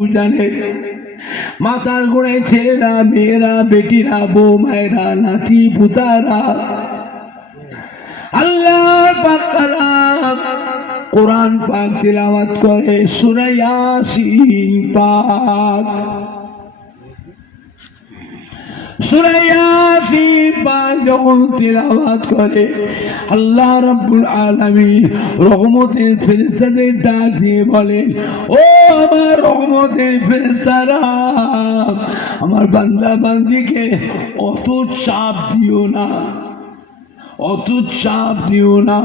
জানে মাথার গোড়ায় ছেলেরা, মেয়েরা, বেটিরা, বউ মায়েরা, নাতি পুতারা আল্লাহর পাক কালাম কোরআন পাক তিলাওয়াত করে। সূরা ইয়াসিন পাক, সূরা ইয়াসিন পাক যখন তিলাওয়াত করে আল্লাহ রাব্বুল আলামিন রহমতের ফেরেশতাদের ডাক দিয়ে বলেন, ও আমার রহমতের ফেরেশতারা, আমার বান্দা বান্দিকে অত চাপ দিও না, অত চাপ দিও না।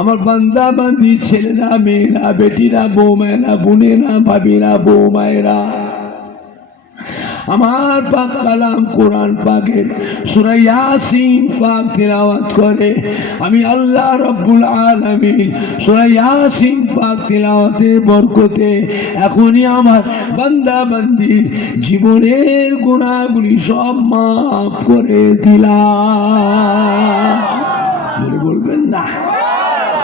আমার বান্দা বান্দি ছেলেরা, মেয়েরা, বেটিরা, বউ মায়েরা, বোনেরা, ভাবিরা, বউ মায়েরা আমার পাক কালাম কোরআন পাকের সূরা ইয়াসিন পাক তিলাওয়াত করে। আমি আল্লাহ রাব্বুল আলামিন সূরা ইয়াসিন পাক তিলাওয়াতের বরকতে এখনই আমার বান্দা বান্দি জীবনের গুনাহগুলি সব মাফ করে দিলাম। জোরে বলবেন না?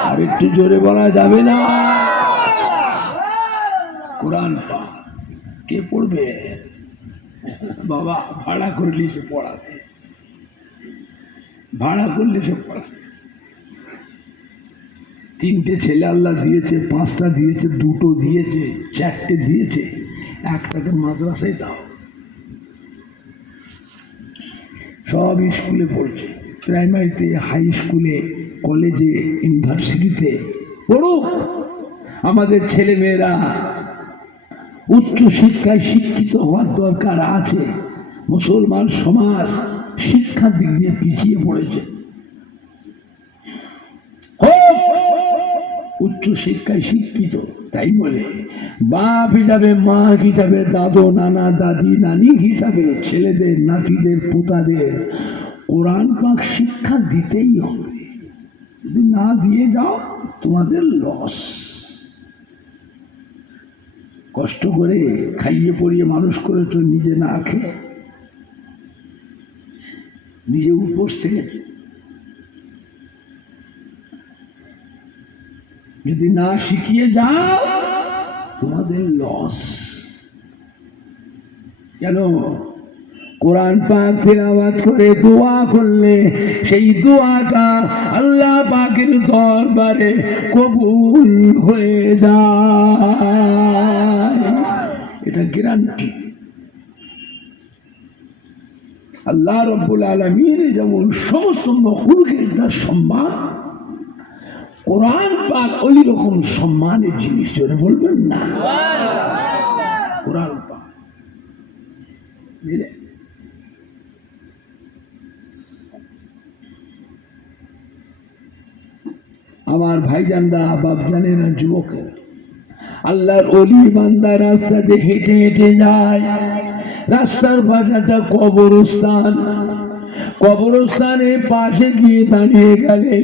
আর একটু জোরে বলা যাবে না? কোরআন পাক কে পড়বে? বাবা ভাড়া করলে সে পড়াবে, ভাড়া করলে সে পড়াবে। তিনটে ছেলে আল্লাহ দিয়েছে, পাঁচটা দিয়েছে, দুটো দিয়েছে, চারটে দিয়েছে, একটাকে মাদ্রাসায় দাও। সব স্কুলে পড়ছে, প্রাইমারিতে, হাই স্কুলে, কলেজে, ইউনিভার্সিটিতে পড়ুক। আমাদের ছেলে মেয়েরা উচ্চ শিক্ষায় শিক্ষিত হওয়ার দরকার আছে। মুসলমান সমাজ শিক্ষার দিক দিয়ে পিছিয়ে পড়েছে। উচ্চ শিক্ষায় শিক্ষিত, তাই বলে বাপ হিসাবে, মা হিসাবে, দাদু, নানা, দাদি, নানি হিসাবে ছেলেদের, নাতিদের, পোতাদের কোরআন পাক শিক্ষা দিতেই হবে। যদি না দিয়ে যাও তোমাদের লস। কষ্ট করে খাইয়ে পড়িয়ে মানুষ করে তো নিজে না খেয়ে, নিজে উপোস থেকে যদি না শিখিয়ে যাও তোমাদের লস। কেন? কোরআন পাক তিলাওয়াত করে দোয়া করলে সেই দোয়াটা আল্লাহ পাকের দরবারে কবুল হয়ে যায়, এটা গ্যারান্টি। আল্লাহ রাব্বুল আলামিন যেমন সমস্ত মখলুকের তার সম্মান, কোরআন পাক ওই রকম সম্মানের জিনিস। জোরে বলবেন না? কোরআন পাক আমার ভাইজানরা, বাপজানেরা, যুবকের আল্লাহর ওলি বান্দা রাস্তা দিয়ে হেঁটে হেঁটে যায়, রাস্তার পাশাটা কবরস্থান, কবরস্থানের পাশে গিয়ে দাঁড়িয়ে গেলে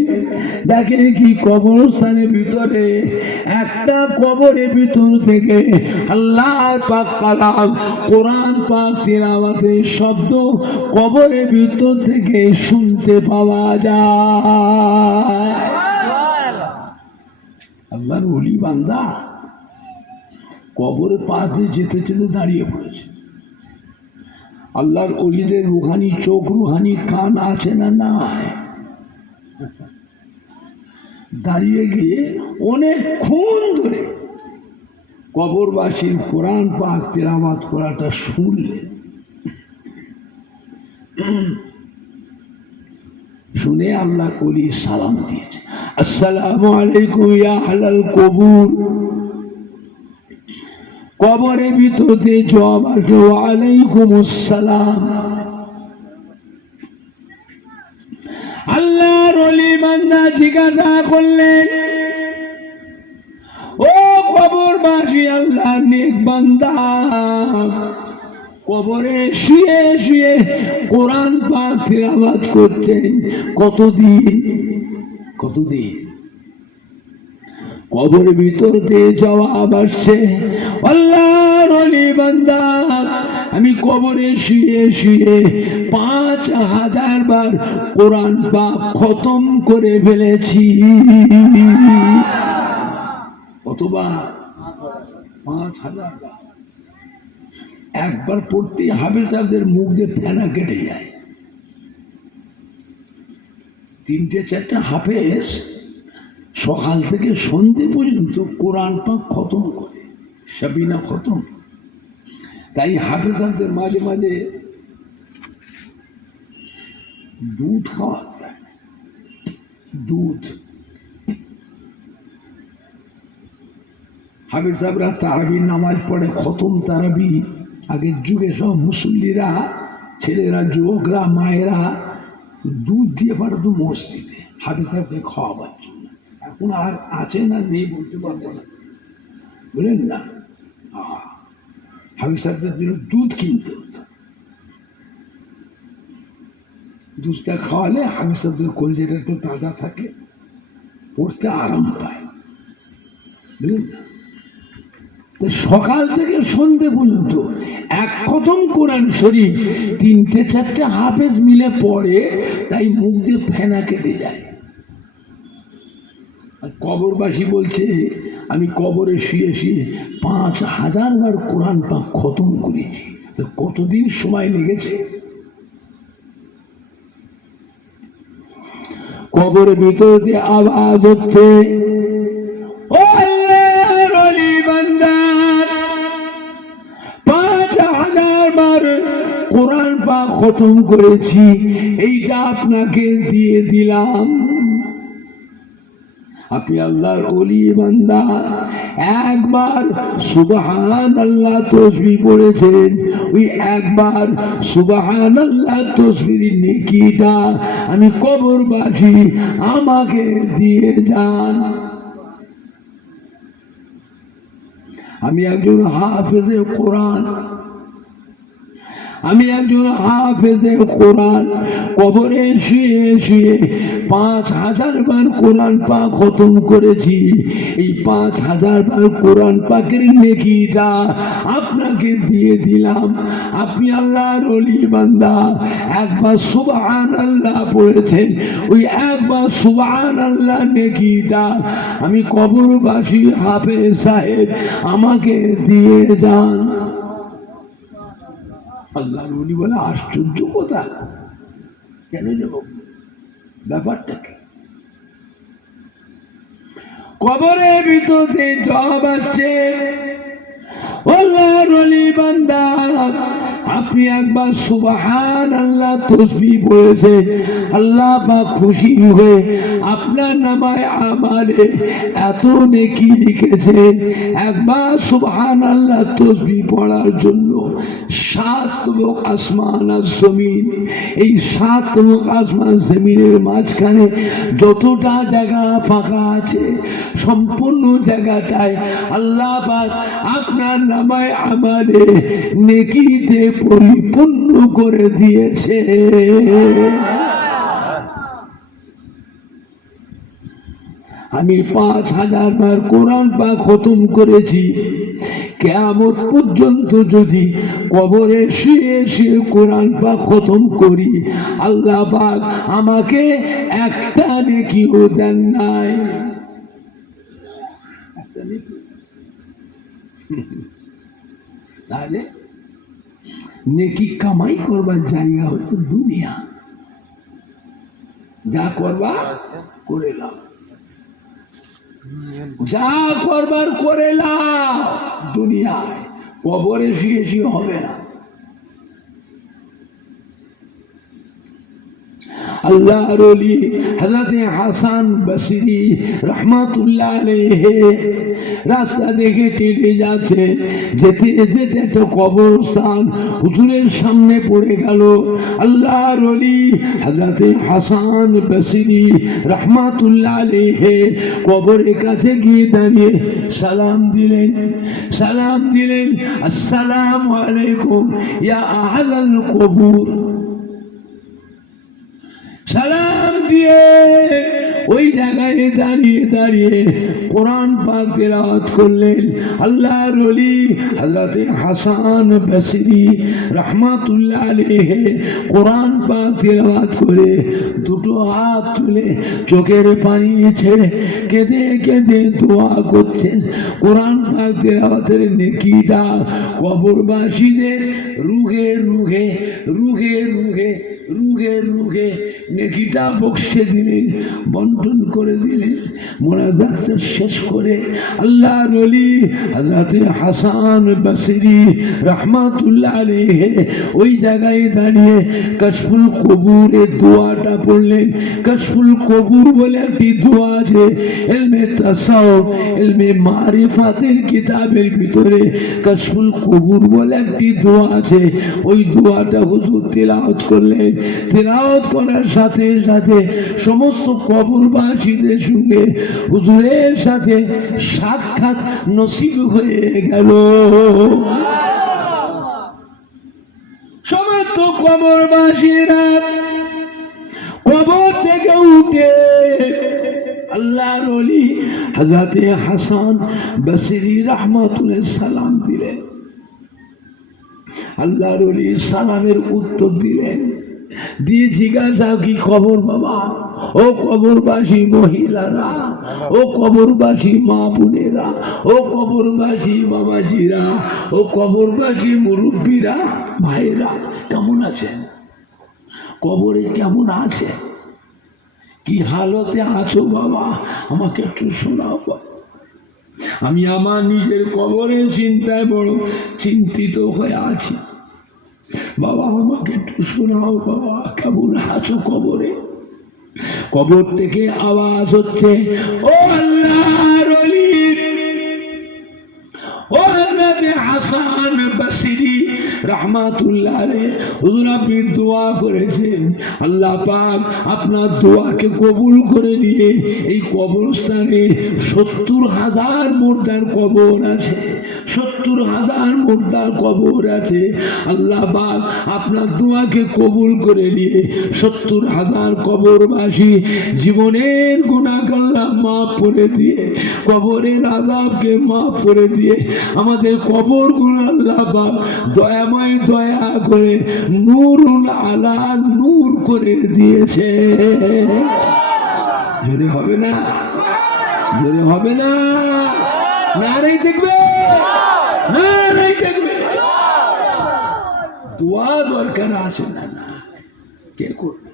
দেখেন কি কবরস্থানের ভিতরে একটা কবরের ভিতর থেকে আল্লাহ পাক কালাম কোরআন পাক তিলাওয়াতের শব্দ কবরের ভিতর থেকে শুনতে পাওয়া যায়। আল্লাহর ওলি বান্দা কবরের পাশে যেতে যেতে দাঁড়িয়ে পড়েছে। আল্লাহর ওলিদের রুহানি চোখ, রুহানি কান আছে না নাই? দাঁড়িয়ে গিয়ে অনেকক্ষণ ধরে কবরবাসীর কোরআন পাক তিলাওয়াত করাটা শুনলেন। শুনে আল্লাহ ওলি সালাম দিয়েছে, আসসালামু আলাইকুম ইয়া আহলাল কবুর। কবরের ভিতর দিয়ে জবাব আসে, ওয়া আলাইকুমুস সালাম। আল্লাহর ওলি বান্দা জিজ্ঞাসা করলেন, ও কবরবাসী, আল্লাহর নেক বান্দা কবরে শুয়ে শুয়ে কোরআন পাক তিলাওয়াত করতেন কতদিন? কতদিন? কবরের ভিতর দিয়ে জবাব আসছে, আল্লাহর ওলি বান্দা, আমি কবরে শুয়ে শুয়ে 5000 বার কোরআন পাক খতম করে ফেলেছি। কতবার? 5000 বার। একবার পড়তেই হাফেজ সাহেবদের মুখ দিয়ে ফেনা কেটে যায়। 3-4 হাফেজ সকাল থেকে সন্ধ্যে পর্যন্ত কোরআন পাক খতম করে, সাবিনা খতম। তাই হাফেজ সাহেবদের মাঝে মাঝে দুধ খাওয়া যায়, দুধ। হাফেজ সাহেবরা তারাবির নামাজ পড়ে, খতম তারাবি। আগের যুগে সব মুসল্লিরা, ছেলেরা, যুবকরা, মায়েরা দুধ দিয়ে পাঠাতো মসজিদে হাফেজ সাহেবকে খাওয়াবার জন্য। এখন আর আছে না নেই বলতে পারবো না, বুঝলেন না। হাফেজ সাহেবদের জন্য দুধ কিনতে হতো। দুধটা খাওয়ালে হাফেজ সাহেবদের কলজেটা একটু তাজা থাকে, পড়তে আরাম পায়, বুঝলেন না। তো সকাল থেকে সন্ধ্যে পর্যন্ত এক খতম কোরআন শরীফ 3-4 হাফেজ মিলে পড়ে, তাই মুখ দিয়ে ফেনা কেটে যায়। আর কবরবাসী বলছে, আমি কবরে শুয়ে শুয়ে 5000 বার কোরআন পাক খতম করেছি। তো কতদিন সময় লেগেছে? কবরের ভিতর দিয়ে আওয়াজ হচ্ছে, ও আল্লাহর ওলি বান্দা, 5000 বার কোরআন পাক খতম করেছি, এইটা আপনাকে দিয়ে দিলাম। আপনি আল্লাহর ওলি বান্দা, একবার সুবহানাল্লাহ তাসবিহ পড়েছেন, ওই একবার সুবহানাল্লাহ তাসবিহের নেকিটা আমি কবরবাসী আমাকে দিয়ে যান। আমি একজন হাফেজে কোরআন, আমি একজন হাফেজে কোরআন, কবরে শুয়ে শুয়ে 5000 বার কোরআন পাক খতম করেছি। এই 5000 বার কোরআন পাকের নেকিটা আপনাকে দিয়ে দিলাম। আপনি আল্লাহর ওলি বান্দা, একবার সুবহানাল্লাহ পড়েছেন, ওই একবার সুবহানাল্লাহ নেকিটা আমি কবরবাসী হাফেজ সাহেব আমাকে দিয়ে যান। আল্লাহর ওলি বলে, আশ্চর্য কথা, কেন যাব? ব্যাপারটা কি? কবরের ভিতরে জবাব আছে, আল্লাহর ওলি বান্দা, আপনি একবার সুবহানাল্লাহ তাসবিহ পড়েছেন, আল্লাহ পাক খুশি হয়ে আপনার নামায় আমালে এত নেকি লিখেছেন। একবার সুবহানাল্লাহ তাসবিহ পড়ার জন্য 7 মুখ আসমান আর জমিন, এই 7 মুখ আসমান জমিনের মাঝখানে যতটা জায়গা ফাঁকা আছে, সম্পূর্ণ জায়গাটায় আল্লাহ পাক আপনার নামায় আমালে নেকিতে পরিপূর্ণ করে দিয়েছে। আমি 5000 বার কোরআন পাক খতম করেছি। কিয়ামত পর্যন্ত যদি কবরে শুয়ে শুয়ে কোরআন পাক খতম করি, আল্লাহ পাক আমাকে একটা নেকিও দেন নাই। তাহলে নেকি কামাই করবার জায়গা হতো দুনিয়া, যা করবা করে নাও, যা করবার করে নাও দুনিয়ায়, কবরে শুয়ে শুয়ে হবে না। আল্লাহর ওলি হযরত হাসান বসরি রাহমাতুল্লাহ আলাইহি রাস্তা দেখে হেঁটে যাচ্ছে, যেতে যেতে একটা কবরস্থান হুজুরের সামনে পড়ে গেল। আল্লাহর ওলি হযরত হাসান বসরি রাহমাতুল্লাহ আলাইহি কবরের কাছে গিয়ে দাঁড়িয়ে সালাম দিলেন, সালাম দিলেন, আসসালামু আলাইকুম ইয়া আহলাল কবুর। সালাম দিয়ে ওই জায়গায় দাঁড়িয়ে দাঁড়িয়ে কোরআন পাক তেলাওয়াত করলেন। আল্লাহর ওলি হযরত হাসান বসরি রাহমাতুল্লাহ আলাইহি কোরআন পাক তেলাওয়াত করে দুটো হাত তুলে চোখের পানি ছেড়ে কেঁদে কেঁদে দোয়া করছেন। কোরআন পাক তেলাওয়াতের নেকিটা কবরবাসীদের রুহে রুহে রুহে রুহে রুহে রুহে নেকিটা বক্সে দিলেন, বন্টন করে দিলেন। মোনাজাতটা শেষ করে আল্লাহর ওলি হযরতে হাসান বসরি রাহমাতুল্লাহ আলাইহি ওই জায়গায় দাঁড়িয়ে কাশফুল কবুরের দোয়াটা পড়লেন। কাশফুল কবুর বলে একটি দোয়া আছে, ইলমে তাসাউফ ইলমে মারিফাতের কিতাবের ভিতরে কাশফুল কবুর বলে একটি দোয়া আছে। ওই দোয়াটা হুজুর তেলাওয়াত করলেন। তেলাওয়াত করার সাথে সাথে সমস্ত কবরবাসীদের সঙ্গে হুজুরের সাথে সাক্ষাৎ নসিব হয়ে গেল। সমস্ত কবরবাসীরা কবর থেকে উঠে আল্লাহর ওলি হযরতে হাসান বসরি রাহমাতুল্লাহ সালাম দিলেন। আল্লাহর ওলি সালামের উত্তর দিলেন, দিয়ে জিজ্ঞাসা, কি খবর বাবা? ও কবরবাসী মহিলারা, ও কবরবাসী মা বোনেরা, ও কবরবাসী বাবাজিরা, ও কবরবাসী মুরব্বীরা, ভাইরা, কেমন আছেন? কবরে কেমন আছে? কি হালতে আছো বাবা? আমাকে একটু শোনাও। আমি আমার নিজের কবরের চিন্তায় বড় চিন্তিত হয়ে আছি। বাবা আমাকে একটু শোনাও বাবা, কেমন আছো কবরে? কবর থেকে আওয়াজ হচ্ছে, ও আল্লাহর ওলি, ও হযরতে হাসান বসরি রাহমাতুল্লাহ আলাইহি, হুজুর আপনি দোয়া করেছেন, আল্লাহ পাক আপনার দোয়াকে কবুল করে নিয়ে এই কবরস্থানে 70,000 মুর্দার কবর আছে, 70,000 মুর্দার কবর আছে। আল্লাহ পাক আপনার দোয়াকে কবুল করে নিয়ে 70,000 কবরবাসী জীবনের গুনাহ আল্লাহ মাফ করে দিয়ে, কবরের আযাবকে মাফ করে দিয়ে আমাদের কবরগুলো আল্লাহ পাক দয়াময় দয়া করে নূরুন আলা নূর করে দিয়েছে। জোরে হবে না? জোরে হবে না? নারেই দেখবে, নারেই দেখবে। দোয়া দরকার আছে না? না, কে করবে?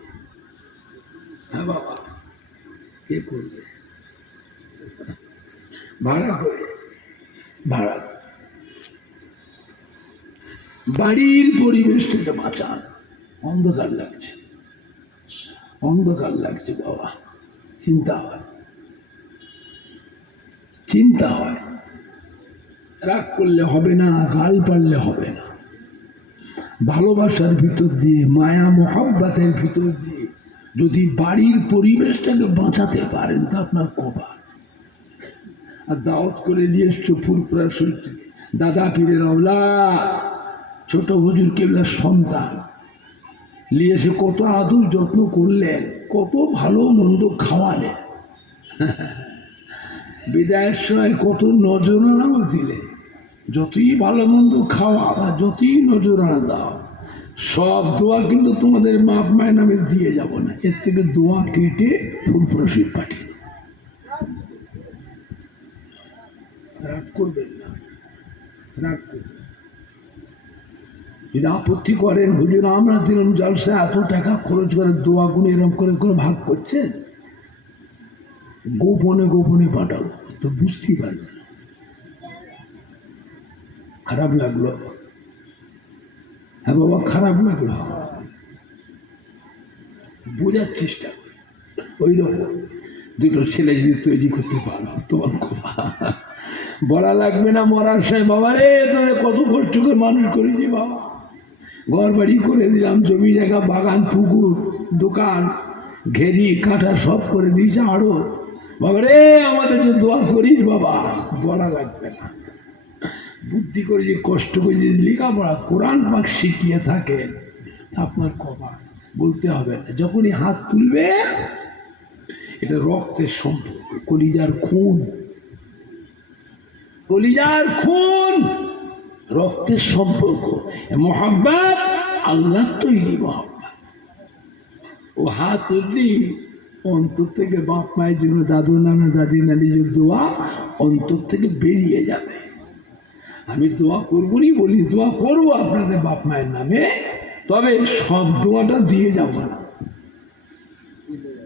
হ্যাঁ বাবা, কে করবে? ভাড়া করে, ভাড়া বাড়ির পরিবেশ থেকে বাঁচান। অন্ধকার লাগছে, অন্ধকার লাগছে বাবা, চিন্তা হয়, চিন্তা হয়। রাগ করলে হবে না, গাল পারলে হবে না। ভালোবাসার ভিতর দিয়ে, মায়া মোহাব্বতের ভিতর দিয়ে যদি বাড়ির পরিবেশটাকে বাঁচাতে পারেন তা আপনার কপাল। আর দাওয়াত করে নিয়ে এসছো ফুরপুরা শরীফ, দাদা পীরের আওলাদ, ছোট হুজুর কেবলার সন্তান, নিয়ে এসে কত আদর যত্ন করলেন, কত ভালো মন্দ খাওয়ালেন, বিদায়ের সময় কত নজরানাও দিলেন। যতই ভালো মন্দ খাওয়া বা যতই নজরানা দাও, সব দোয়া কিন্তু তোমাদের বাপ মায়ের নামে দিয়ে যাব না। এর থেকে দোয়া কেটে ফুরফুরা শরীফ পাঠিয়ে, রাগ করবেন না, রাগ করবেন। যদি আপত্তি করেন, হুজুর আমরা দিলাম জলসা এত টাকা খরচ করে দোয়া গুলো এরকম করে করে ভাগ করছেন, গোপনে গোপনে পাঠাবো, তো বুঝতেই পারবে না। খারাপ লাগলো? হ্যাঁ বাবা, খারাপ লাগলো, বোঝার চেষ্টা করি। ওই রকম দুটো ছেলে যদি তৈরি করতে পারো তোমার বলা লাগবে না মরার সময়, বাবা রে তোদের কত কষ্ট করে মানুষ করেছি বাবা, ঘর বাড়ি করে দিলাম, জমি জায়গা বাগান পুকুর দোকান ঘেরি কাটা সব করে দিয়েছে, আরো বাবা রে আমাদের যে দোয়া করিস বাবা, বলা লাগবে না। বুদ্ধি করে যে কষ্ট করে যদি লেখাপড়া কোরআন পাক শিখিয়ে থাকেন আপনার কপাল, বলতে হবে না। যখনই হাত তুলবে এটা রক্তের সম্পর্ক, কলিজার খুন, কলিজার খুন, রক্তের সম্পর্ক, মোহাব্বত আল্লাহ তৈরি মোহাব্বত। ও হাত তুললি অন্তর থেকে বাপ মায়ের জন্য, দাদু নানা দাদি নানির জন্য দোয়া অন্তর থেকে বেরিয়ে যাবে। আমি দোয়া করবনি বলি, দোয়া করবো আপনাদের বাপ মায়ের নামে, তবে সব দোয়াটা দিয়ে যাব না, বুঝলে?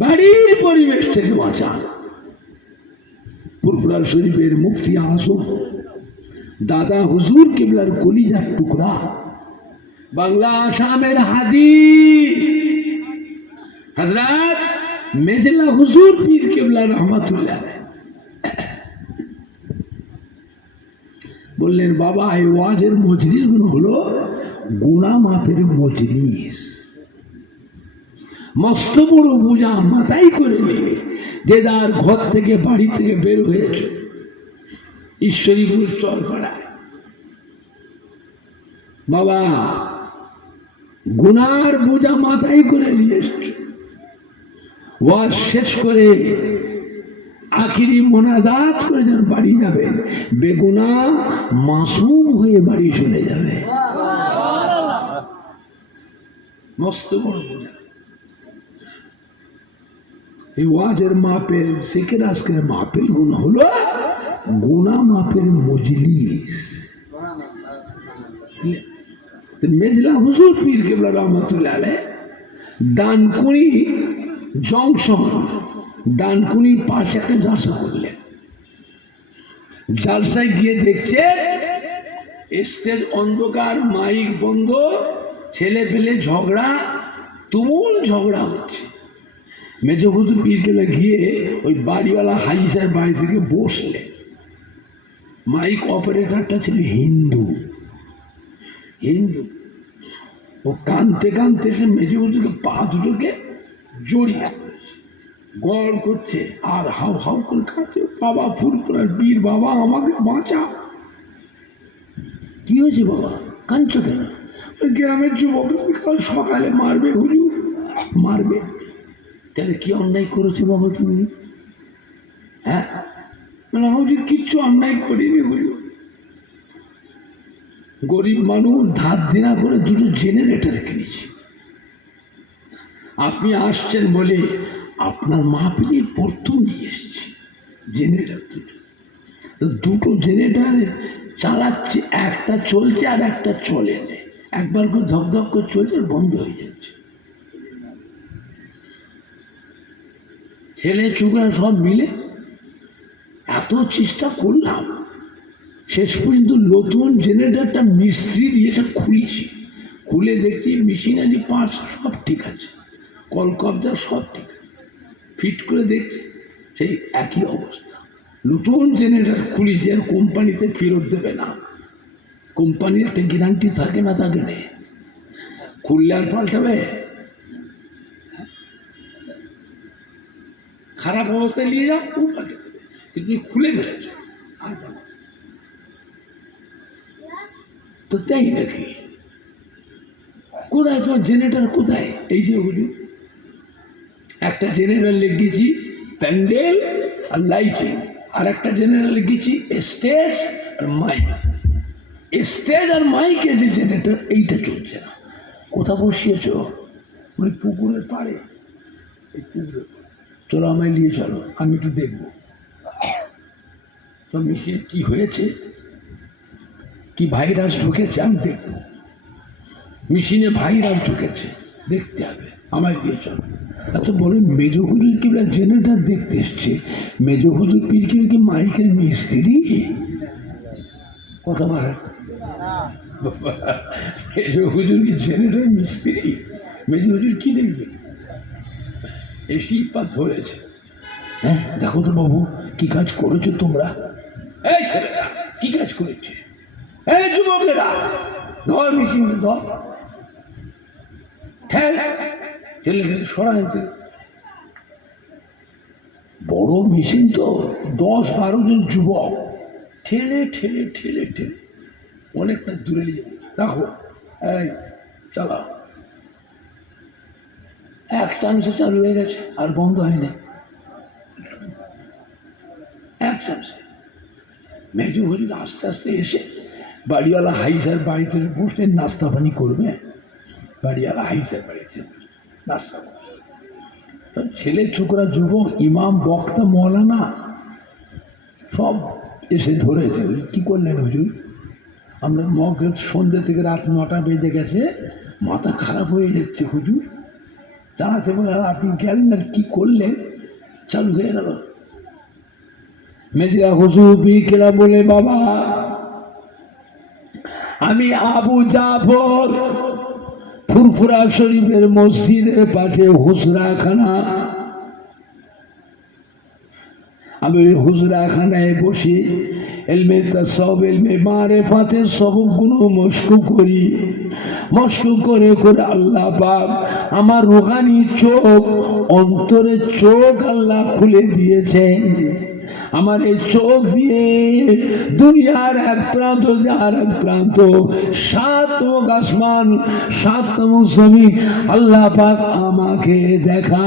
বাড়ির পরিবেশ থেকে বাঁচান। ফুরফুরা শরীফের মুফতি আজম দাদা হুজুর কিবলার কলিজার টুকরা, বাংলা আসামের হাদি হযরত মেজলা হুজুর পীর কিবলা রহমাতুল্লাহ বললেন, বাবা এই ওয়াজের মজলিস গুলো হলো গুনাহ মাফের মজলিস। মস্ত বড় বোঝা মাথায় করে নেবে, যে যার ঘর থেকে বাড়ি থেকে বের হয়েছে ঈশ্বরীপুর চরপাড়ায়, বাবা গুনার বোঝা মাথায় করে নিয়ে এসছে। ওয়াজ শেষ করে আখিরি মোনাজাত করে যেন বাড়ি যাবে, বেগুনা মাসুম হয়ে বাড়ি চলে যাবে। মস্ত বড় বোঝা। এই ওয়াজের মাপের শিখের আজকের মাপের গুণ হলো গুনা মাপের মজলিস। মেজলা হুজুর পীর কিবলা রহমাতুল্লাহ আলাইহি ডানকুনি জংশন, ডানকুনির পাশে একটা জালসা করলেন। জালসায় গিয়ে দেখছে স্টেজ অন্ধকার, মাইক বন্ধ, ছেলে পেলে ঝগড়া, তুমুল ঝগড়া হচ্ছে। মেজ হুজুর পীর কিবলা গিয়ে ওই বাড়িওয়ালা হাইসার বাড়ি থেকে বসলেন। মাইক অপারেটরটা ছিল হিন্দু, ও কানতে কানতে সে মেজ হুজুরকে পা দুটোকে জড়িয়ে গড় করছে আর হাউ হাউ করে কাঁদছে, বাবা ফুরফুরার পীর, বাবা আমাকে বাঁচা। কি হয়েছে বাবা, কাঁদছো কেন? গ্রামের যুবক কাল সকালে মারবে হুজুর, মারবে। তাহলে কি অন্যায় করেছে বাবা তুমি? হ্যাঁ, মানে হুজুর কিচ্ছু অন্যায় করিনি হুজুর, গরিব মানুষ ধার দেনা করে দুটো জেনারেটর কিনেছি, আপনি আসছেন বলে আপনার মাহফিলে প্রথম নিয়ে এসেছি জেনারেটর দুটো। তো দুটো জেনারেটর চালাচ্ছি, একটা চলছে আর একটা চলে না, একবার করে ধকধক করে চলছে আর বন্ধ হয়ে যাচ্ছে। ছেলে চুকরা সব মিলে এত চেষ্টা করলাম, শেষ পর্যন্ত নতুন জেনারেটরটা মিস্ত্রি দিয়ে সব খুলেছি, খুলে দেখছি মেশিনারি পার্টস সব ঠিক আছে, কলকবজা সব ঠিক আছে, ফিট করে দেখছি সেই একই অবস্থা। নতুন জেনারেটর খুলেছি, আর কোম্পানিতে ফেরত দেবে না, কোম্পানির একটা গ্যারান্টি থাকে না, থাকে নেই, খুললে আর পাল্টাবে? খারাপ অবস্থায় নিয়ে যাও, ও পাল্টে দেবে, কিন্তু খুলে ফেলেছে আর তো তাই নাকি? কোথায় তোমার জেনারেটর কোথায়? এই যে হুজুর একটা জেনারেটর লেগেছি প্যান্ডেল আর লাইটিং, আর একটা জেনারেটর লেগেছি স্টেজ আর মাইক। স্টেজ আর মাইকের যে জেনারেটর এইটা চলছে না। কোথা বসিয়েছ? ওই পুকুরের পাড়ে। এই পুকুরের, চলো আমায় নিয়ে চলো, আমি একটু দেখবো তো মেশিনে কি হয়েছে, কি ভাইরাস ঢুকেছে আমি দেখবো। মেশিনে ভাইরাস ঢুকেছে, দেখতে হবে, আমায় দিয়ে চলো। এত বড় মেজ হুজুর কিবলা জেনারেটর দেখতে এসছে। মেজ হুজুর পীর কিবলা কি মাইকের মিস্ত্রি? কথা বলে মেজ হুজুর কি জেনারেটর মিস্ত্রি? মেজ হুজুর কি দেখবে? এই শিল্পা ধরেছে। হ্যাঁ দেখো তো বাবু, কি কাজ করেছো তোমরা? এই ছেলেরা কি কাজ করেছে? এই যুবকেরা ধর মেশিন, ধর ঠেলে ঠেলে সরা হয়েছে। বড় মেশিন তো, 10-12 জন যুবক ঠেলে ঠেলে ঠেলে ঠেলে অনেকটা দূরে নিয়ে রাখো, এই চালাও। এক চান্সে চালু হয়ে গেছে, আর বন্ধ হয়নি, এক চান্সে। মেজু হরির আস্তে আস্তে এসে বাড়িওয়ালা হাইসার বাড়িতে বসে নাস্তা পানি করবে। বাড়িওয়ালা হাইসে বাড়িতে নাস্তা ছেলে ছোকরা যুবক ইমাম বক্তা মৌলানা সব এসে ধরেছে। কি করলেন হুজুর? আমরা মগের সন্ধ্যে থেকে রাত 9টা বেজে গেছে, মাথা খারাপ হয়ে যাচ্ছে হুজুর। জানাতে বলে আপনি গেলেন আর কি করলেন? চালু হয়ে গেল। মেজরা হুজুর বিকেলা বলে বাবা আমি আবু জাফর ফুরফুরা শরীফের মসজিদের পাশে হুজরাখানা, আমি ওই হুজরাখানায় বসে এলমে তাসাউফ এলমে মারিফাতের সবকগুলো মশকু করি। মশকু করে করে আল্লাহ পাক আমার রুহানি চোখ, অন্তরের চোখ আল্লাহ খুলে দিয়েছেন। আমার এই চোখ দিয়ে দুনিয়ার এক প্রান্ত আর এক প্রান্ত, 7 আসমান 7 জমিন আল্লাহ পাক আমাকে দেখা।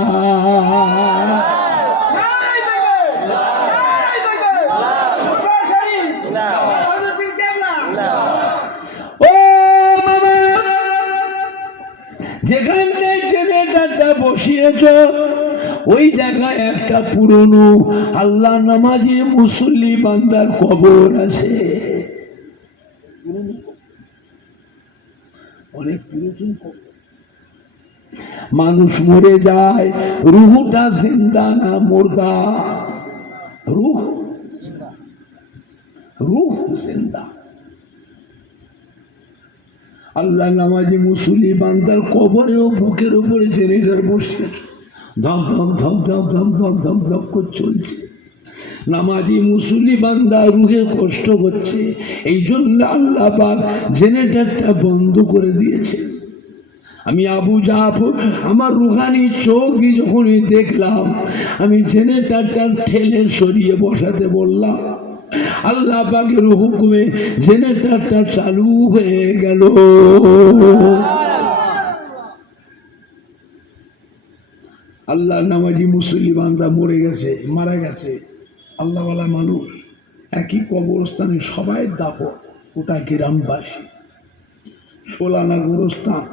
যেখানে জেনারেটরটা বসিয়েছ ওই জায়গায় একটা পুরনো আল্লাহ নামাজি মুসল্লি বান্দার কবর আছে। অনেক পুরাতন কবর। মানুষ মরে যায়, রুহটা জিন্দা না মুর্দা? রুহ জিন্দা। আল্লাহ নামাজি মুসল্লি বান্দার কবরেও বুকের উপরে জেনারেটর বসে ধম ধম ধম ধম ধম ধম ধম ধম করে চলছে। নামাজি মুসল্লি বান্দা রুহে কষ্ট হচ্ছে, এই জন্য আল্লাহ পাক জেনারেটরটা বন্ধ করে দিয়েছে। আমি আবু জাফর আমার রুহানি চোখ দিয়ে যখনই দেখলাম, আমি জেনারেটরটা ঠেলে সরিয়ে বসাতে বললাম। আল্লাহ পাকের হুকুমে জেনারেটরটা চালু হয়ে গেল। আল্লাহ নামাজি মুসল্লি বান্দা মরে গেছে, মারা গেছে, আল্লাহওয়ালা মানুষ একই কবরস্থানে সবাই দাফন। ওটা গ্রামবাসী, সোলানা গোরস্থান।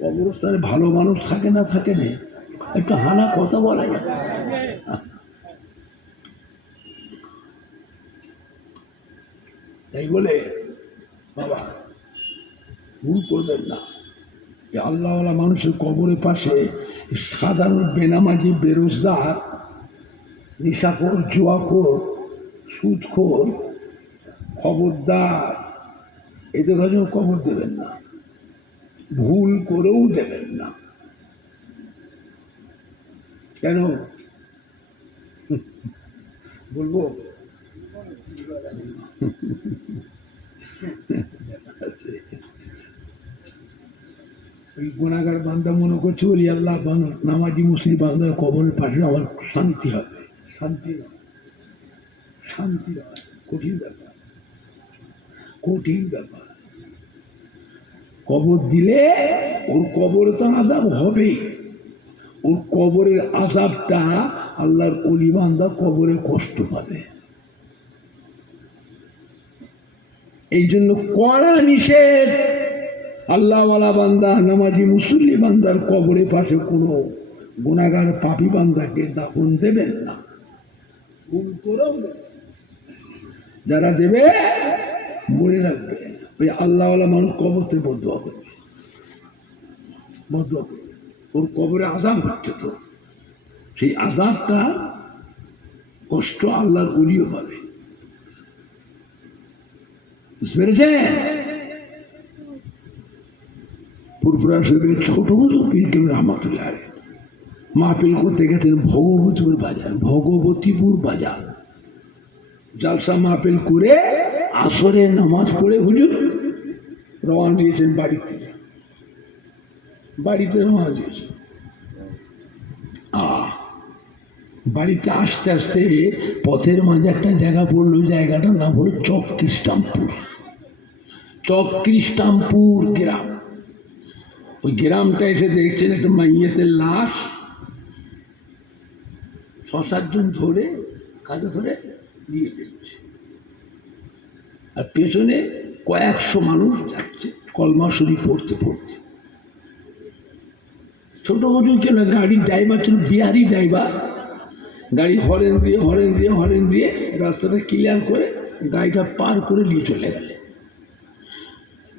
কবরস্থানে ভালো মানুষ থাকে না, থাকে না, একটা হানা কথা বলা যায়। তাই বলে বাবা ভুল করবেন না। আল্লাহওয়ালা মানুষের কবরের পাশে সাধারণ বেনামাজি, বেরোজগার, নেশাখোর, জুয়াখোর, সুদখোর, খবরদার এদের কাছে কবর দেবেন না, ভুল করেও দেবেন না। কেন বলবো? ওই গুণাগার বান্দা মনে করছে বলি আল্লাহ নামাজি মুসলিম বান্দার কবরের পাশে আমার শান্তি হবে। শান্তি শান্তি কঠিন ব্যাপার, কঠিন ব্যাপার। কবর দিলে ওর কবরে তো আযাব হবেই। ওর কবরের আযাবটা আল্লাহর ওলি বান্দা কবরে কষ্ট পাবে। এই জন্য কড়া নিষেধ, আল্লাহওয়ালা বান্দা নামাজি মুসল্লি বান্দার কবরের পাশে কোনো গুনাহগার পাপী বান্দাকে দাফন দেবেন না। ভুল করেও যারা দেবে মনে রাখবে, ওই আল্লাহওয়ালা মানুষ কবরতে বদুয়া করবে, বদুয়া করবে। ওর কবরে আযাব হচ্ছে, তো সেই আযাবটা কষ্ট আল্লাহর ওলিও পাবে। বুঝতে পেরেছে? ফুরফুরা শরীফের ছোট পীর কেবল রহমাতুল্লাহ মাহফিল করতে গেছেন ভগবতীপুর বাজার, ভগবতীপুর বাজার। জালসা মাহফিল করে আসরের নামাজ পড়ে হুজুর রওনা দিয়েছেন বাড়ি থেকে, বাড়িতে রওনা দিয়েছেন। বাড়িতে আসতে আসতে পথের মাঝে একটা জায়গা পড়লো, জায়গাটার নাম হলো চককৃষ্ণামপুর। চককৃষ্ণামপুর গ্রাম। ওই গ্রামটা এসে দেখছেন একটা মাইয়েতের লাশ 6-7 জন ধরে কাঁধে ধরে নিয়ে যাচ্ছে, আর পেছনে কয়েকশো মানুষ যাচ্ছে, কলমা শরীফ পড়তে পড়তে ছোট হুজুর কেন গাড়ির ড্রাইভার ছিল বিহারি ড্রাইভার, গাড়ি হরেন দিয়ে রাস্তাটা ক্লিয়ার করে গাড়িটা পার করে নিয়ে চলে গেলে।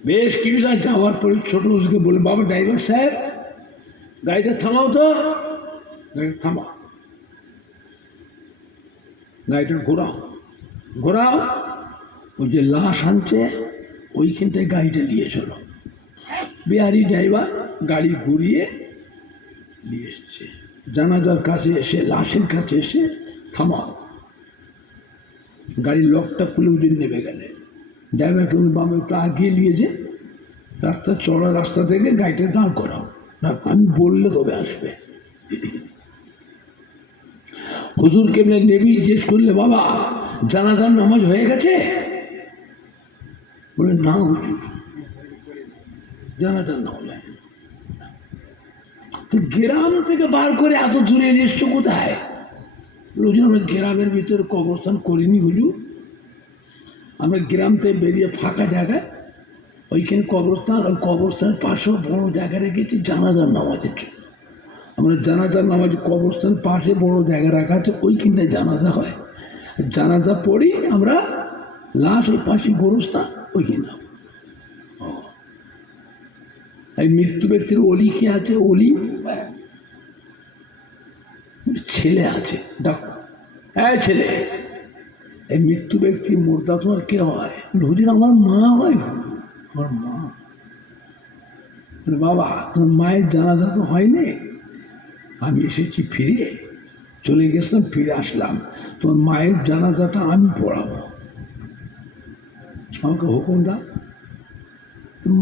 বেশ কিছুটা যাওয়ার পরে ছোট হুজুরকে বলে, বাবা ড্রাইভার সাহেব গাড়িটা থামাও তো, গাড়িটা থামাও, গাড়িটা ঘোরাও, ওই যে লাশ আনছে ওইখান থেকে গাড়িটা নিয়ে চলো। বিহারি ড্রাইভার গাড়ি ঘুরিয়ে নিয়ে এসছে, জানাজার কাছে এসে লাশের কাছে এসে থামাও, গাড়ির লকটা খুলে উঠে নেমে গেলে। ড্রাইভারকে বাবা একটু আগিয়ে নিয়ে যে রাস্তা চড়া রাস্তা থেকে গাড়িটা দাঁড় করাও, না আমি বললে তবে আসবে। হুজুর কেমনে নেবি জিজ্ঞেস করলে, বাবা জানাজার নামাজ হয়ে গেছে? বলে না হুজুর জানাজার নামাজ হয়। তো গ্রাম থেকে বার করে এত দূরে এসছো কোথায়? হুজুর আমরা গ্রামের ভিতরে কবরস্থান করিনি হুজুর, আমরা গ্রাম থেকে বেরিয়ে ফাঁকা জায়গায় ওইখানে কবরস্থান, ওই কবরস্থানের পাশেও বড় জায়গা রেখেছি জানাজার নামাজের জন্য। আমরা জানাজার নামাজ কবরস্থান পাশে বড় জায়গা রাখা আছে, ওইখানটায় জানাজা হয়। জানাজা পড়ি আমরা, লাশ ওই পাশে গোরস্থান ওইখানে। এই মৃত্যু ব্যক্তির অলি কে আছে? অলি ছেলে আছে, ডাক্তার। হ্যাঁ ছেলে, এই মৃত্যু ব্যক্তি মুর্দা তোমার কে হয়? হুজুর আমার মা হয়। আমার মা। বাবা তোমার মায়ের জানাজা তো হয়নি, আমি এসেছি ফিরে, চলে গেছিলাম ফিরে আসলাম, তোমার মায়ের জানাজাটা আমি পড়াবো, আমাকে হুকুম দাও।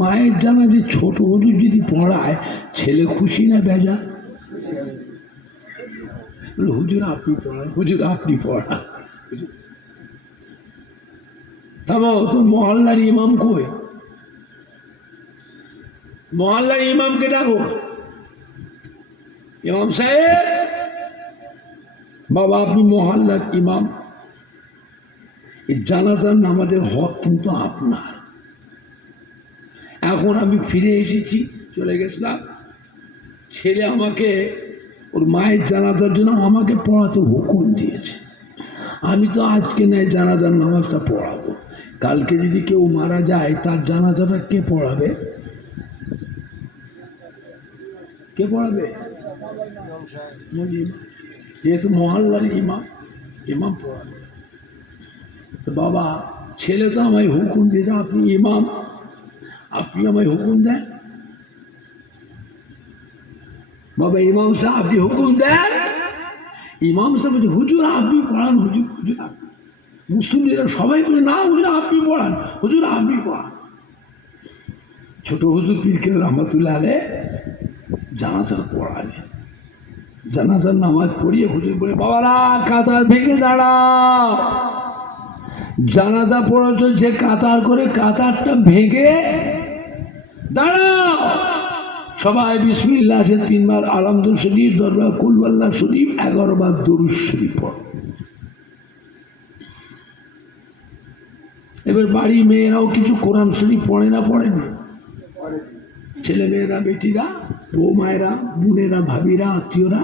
মায়ের জানাজা ছোট হুজুর যদি পড়ায় ছেলে খুশি না বেজা? হুজুর আপনি পড়ান, হুজুর আপনি পড়ান। থামো, তোর মহল্লার ইমাম কই? মহল্লার ইমামকে ডাকো। ইমাম সাহেব, বাবা আপনি মহল্লার ইমাম, এই জানাজার নামাজের হক কিন্তু আপনার। এখন আমি ফিরে এসেছি, চলে গেছিলাম, ছেলে আমাকে ওর মায়ের জানাজার জন্য আমাকে পড়াতে হুকুম দিয়েছে। আমি তো আজকে নয় জানাজার নামাজটা পড়াবো, কালকে যদি কেউ মারা যায় তার জানাজাটা কে পড়াবে? কে পড়াবে? যেহেতু মহল্লার ইমাম পড়াবে। তো বাবা ছেলে তো আমায় হুকুম দিয়েছে, আপনি ইমাম, আপনি আমায় হুকুম দেন। বাবা ইমাম সাহেব আপনি হুকুম দেন। ইমাম সাহেব বলছে হুজুর আপনি পড়ান, হুজুর হুজুর আপনি। মুসলিমরা সবাই বলে না হুজুর আপনি পড়ান, হুজুর আপনি পড়ান। ছোট হুজুর পীর কেবল রহমতুল্লাহ আলাইহ জানাজার পড়ালে, জানাজার নামাজ পড়িয়ে হুজুর বলে, বাবারা কাতার ভেঙে দাঁড়াও, জানাজা পড়া চলছে, কাতার করে কাতারটা ভেঙে দাঁড়াও। সবাই বিসমিল্লাহ আছে 3 বার, আলহামদুলিল্লাহ শরীফ, 10 বার কুল আল্লাহ শরীফ, 11 বার দরুদ শরীফ পড়ো। এবার বাড়ি মেয়েরাও কিছু কোরআন শরীফ পড়ে না? পড়ে না? ছেলে মেয়েরা, বেটিরা, বৌমায়েরা, বোনেরা, ভাবিরা, আত্মীয়রা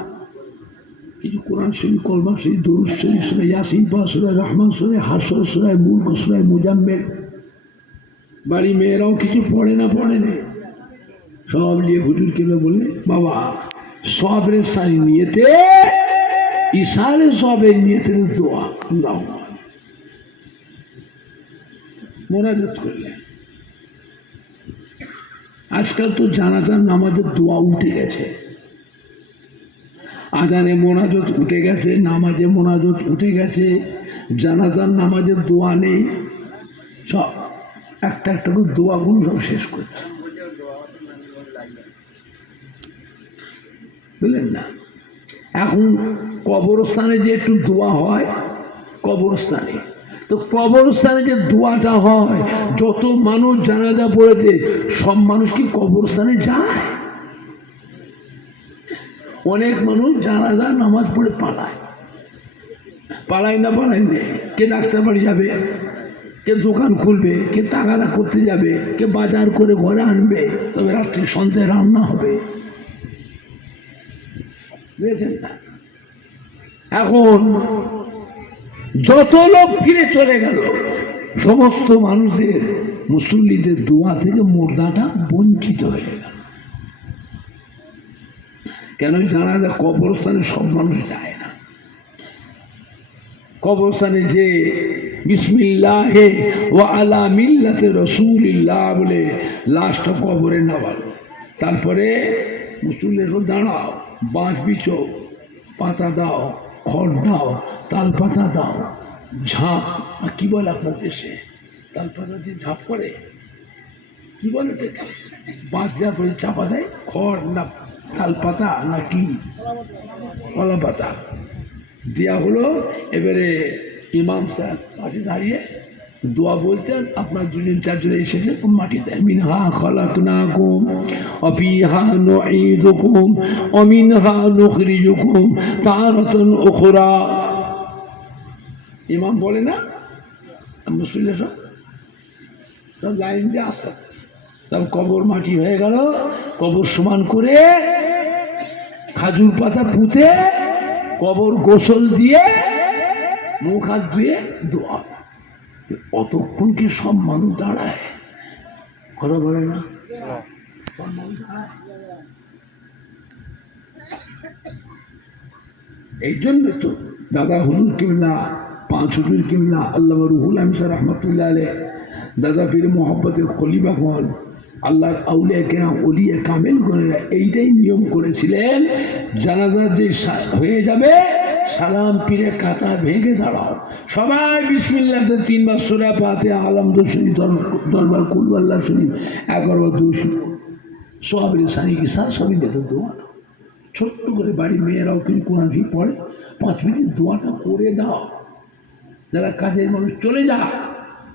কিছু কোরআন শরীফ, কলমা শরীফ, দরুদ শরীফ, সূরা ইয়াসিন পড়া, সূরা রহমান, সূরা হাসর, সূরা মুলক, সূরা মুজাম্মিল। বাড়ি মেয়েরাও কিছু পড়ে না? পড়ে না? সব নিয়ে হুজুরকে বললে, বাবা সবের সাই নিয়েতে, ইশারে সবের নিয়েতে দোয়া আল্লাহ মোনাজাত করলেন। আজকাল তো জানাজার নামাজের দোয়া উঠে গেছে, আজানে মোনাজাত উঠে গেছে, নামাজে মোনাজাত উঠে গেছে, জানাজার নামাজের দোয়া নেই। সব একটা একটা করে দোয়াগুলো সব শেষ করছে, বুঝলেন না? এখন কবরস্থানে যে একটু দোয়া হয় কবরস্থানে, তো কবরস্থানে যে দোয়াটা হয়, যত মানুষ জানাজা পড়েছে সব মানুষ কি কবরস্থানে যায়? অনেক মানুষ জানাজা নামাজ পড়ে পালায়, পালায় না পালায় নেই। কে ডাক্তার বাড়ি যাবে? কে দোকান খুলবে, কে তাগাদা করতে যাবে, কে বাজার করে ঘরে আনবে, তবে রাত্রি সন্ধ্যায় রান্না হবে। বুঝেছেন না? এখন যত লোক ফিরে চলে গেল, সমস্ত মানুষের মুসল্লিদের দোয়া থেকে মুর্দাটা বঞ্চিত হয়ে গেল। কেন জানা যায়? কবরস্থানে সব মানুষ যায় না। কবরস্থানে যে বিসমিল্লাহে ওয়া আলা মিল্লাতে রাসূলিল্লাহ বলে লাশটা কবরে নামালো, তারপরে মুসল্লির দাঁড়াও, বাঁশ বিছো, পাতা দাও, খড় দাও, তাল পাতা দাও, ঝাঁপ, কি বলে আপনার দেশে তাল পাতা দিয়ে ঝাঁপ করে, কি বলে বাঁশ দেওয়ার পরে চাপা দেয়, খড় না তাল পাতা না কি কলা পাতা দেওয়া হলো। এবারে ইমাম সাহেব পাশে দাঁড়িয়ে দোয়া বলছেন, আপনার দুজন চারজন এসেছে মাটি দেয়। মিনহা খালাকনাকুম ওয়া ফিহা নুঈদুকুম ওয়া মিনহা নুখরিজুকুম তারাতান উখরা। ইমাম বলে না, মুসলিম সব লাইন দিয়ে আসতে, তখন কবর মাটি হয়ে গেল। কবর সমান করে খাজুর পাতা পুঁতে কবর গোসল দিয়ে মুখ হাত ধুয়ে দোয়া। অতক্ষণ কি সব মানুষ দাঁড়ায়? কথা বলে না? এই জন্য তো দাদা হুজুর কিবলা, পাঁচ হুজুর কিবলা আল্লামা রুহুল আমিন সাহেব রহমতুল্লাহ আলাইহ, দাদা পীর মোহাম্মতের খলিফা হন, আল্লাহর আউলিয়া কেরাম ওলিয়া কামেল করেরা এইটাই নিয়ম করেছিলেন, জানাজা যে হয়ে যাবে সালাম পীরে কাতা ভেঙে দাঁড়াও, সবাই বিসমিল্লাহতে তিনবার সূরা ফাতিহা আলহামদুলিল্লাহ শরীফ দরবার কুল আল্লাহ শরীফ 11 দুশো সোহাবের সানি কি সার সবই যেত দোয়া। ছোট্ট করে বাড়ি মেয়েরাও কিন্তু কোরআন শরীফ পড়ে, 5 মিনিট দোয়াটা করে দাও। যারা কাজের মানুষ চলে যা,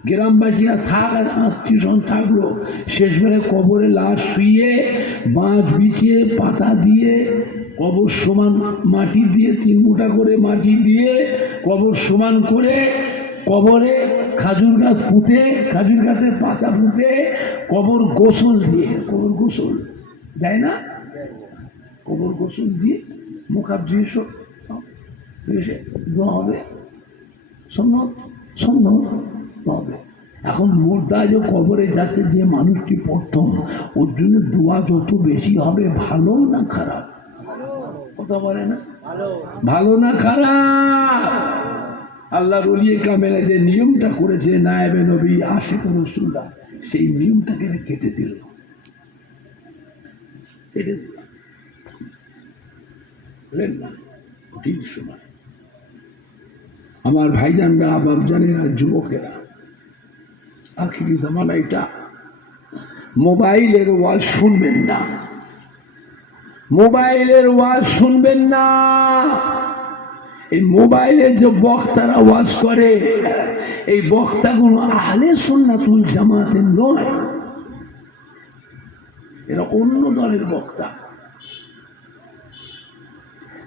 গ্রামবাসীরা থাক আর আত্মীয় থাকলো, শেষবেলায় কবরে লাশ শুয়ে বাঁশ বিছিয়ে পাতা দিয়ে কবর সমান মাটি দিয়ে 3 মুঠা করে মাটি দিয়ে কবর সমান করে কবরে খাজুর গাছ পুঁতে, খাজুর গাছের পাতা পুঁতে কবর গোসল দিয়ে, কবর গোসল দেয় না, কবর গোসল দিয়ে মুখ হাত ধুয়ে দোয়া হবে, হবে। এখন মুর্দা যে কবরে যাচ্ছে যে মানুষটি প্রথম, ওর জন্য দোয়া যত বেশি হবে, ভালো না খারাপ? কথা বলে না? ভালো না খারাপ? আল্লাহর ওলিয়ে কামেলা যে নিয়মটা করেছে নায়েবে নবী আশিক রাসূলুল্লাহ, সেই নিয়মটাকে কেটে দিল। না কঠিন সময় আমার ভাইজানরা, বাপজানেরা, যুবকেরা, আখিরি জামানা এটা, মোবাইলের ওয়াজ শুনবেন না, মোবাইলের ওয়াজ শুনবেন না। এই মোবাইলে যে বক্তারা ওয়াজ করে, এই বক্তাগুলো আহলে সুন্নাতুল জামাতের নয়, এরা অন্য দলের বক্তা।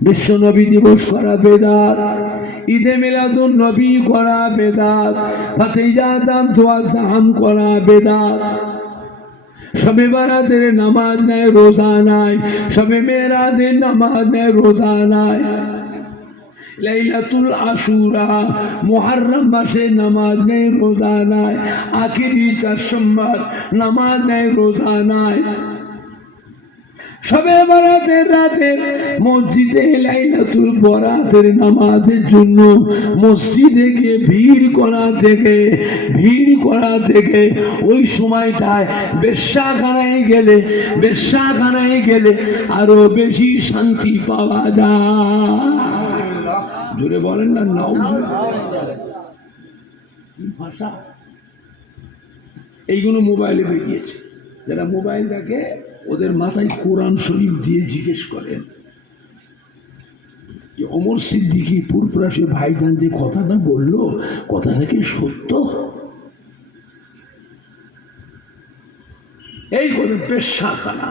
বিশ্ব নবী দিবস করা বেদাত, ঈদে মিলাদুন নবী করা বেদাত, ফাতিজাদাম দোয়া সাহাম করা বেদাত, শবে বারাতের নামাজ নাই, রোজা নাই, শবে মেরাজের নামাজ নাই, রোজা নাই, লাইলাতুল আশুরা মুহররম মাসে নামাজ নেই, রোজা নাই, আখিরি 4 সোমবার নামাজ নেই, রোজা নাই, শবে বারাতের রাতে মসজিদে লাইলাতুল বরাতের নামাজের জন্য মসজিদে গিয়ে ভিড় করা থেকে ওই সময়টায় বেশ্যাখানায় গেলে আরো বেশি শান্তি পাওয়া যায়। জোরে বলেন না ভাষা। এইগুলো মোবাইলে বেরিয়েছে, যারা মোবাইল দেখে ওদের মাথায় কোরআন শরীফ দিয়ে জিজ্ঞেস করেন যে ওমর সিদ্দিকী পুরপুরাসে ভাইজান যে কথাটা বললো, কথাটা কি সত্য? এই কথা পেশাখানা।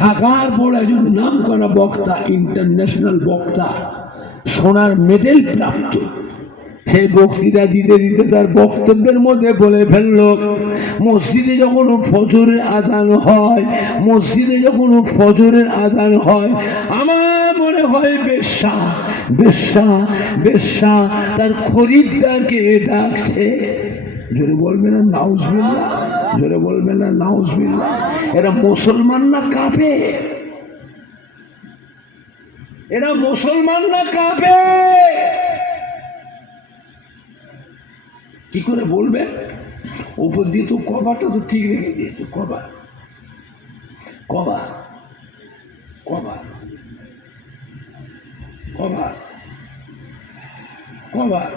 ঢাকার বড় একজন নাম করা বক্তা, ইন্টারন্যাশনাল বক্তা, সোনার মেডেল প্রাপ্ত, সেই বক্তৃতা দিতে দিতে তার বক্তব্যের মধ্যে বলে ফেলল, মসজিদে যখন ফজরের আজান হয়, মসজিদে যখন ফজরের আজান হয়, আমার মনে হয় বেশ্যা বেশ্যা বেশ্যা তার খরিদ্দারকে ডাকছে। জোরে বলবে না নাউজুবিল্লাহ, জোরে বলবে না নাউজুবিল্লাহ। এরা মুসলমান না কাফের? এরা মুসলমান না কাফের? কি করে বলবে? উপর দিয়ে তো কভারটা তো ঠিক রেখে দিয়েছে, cover cover cover cover cover.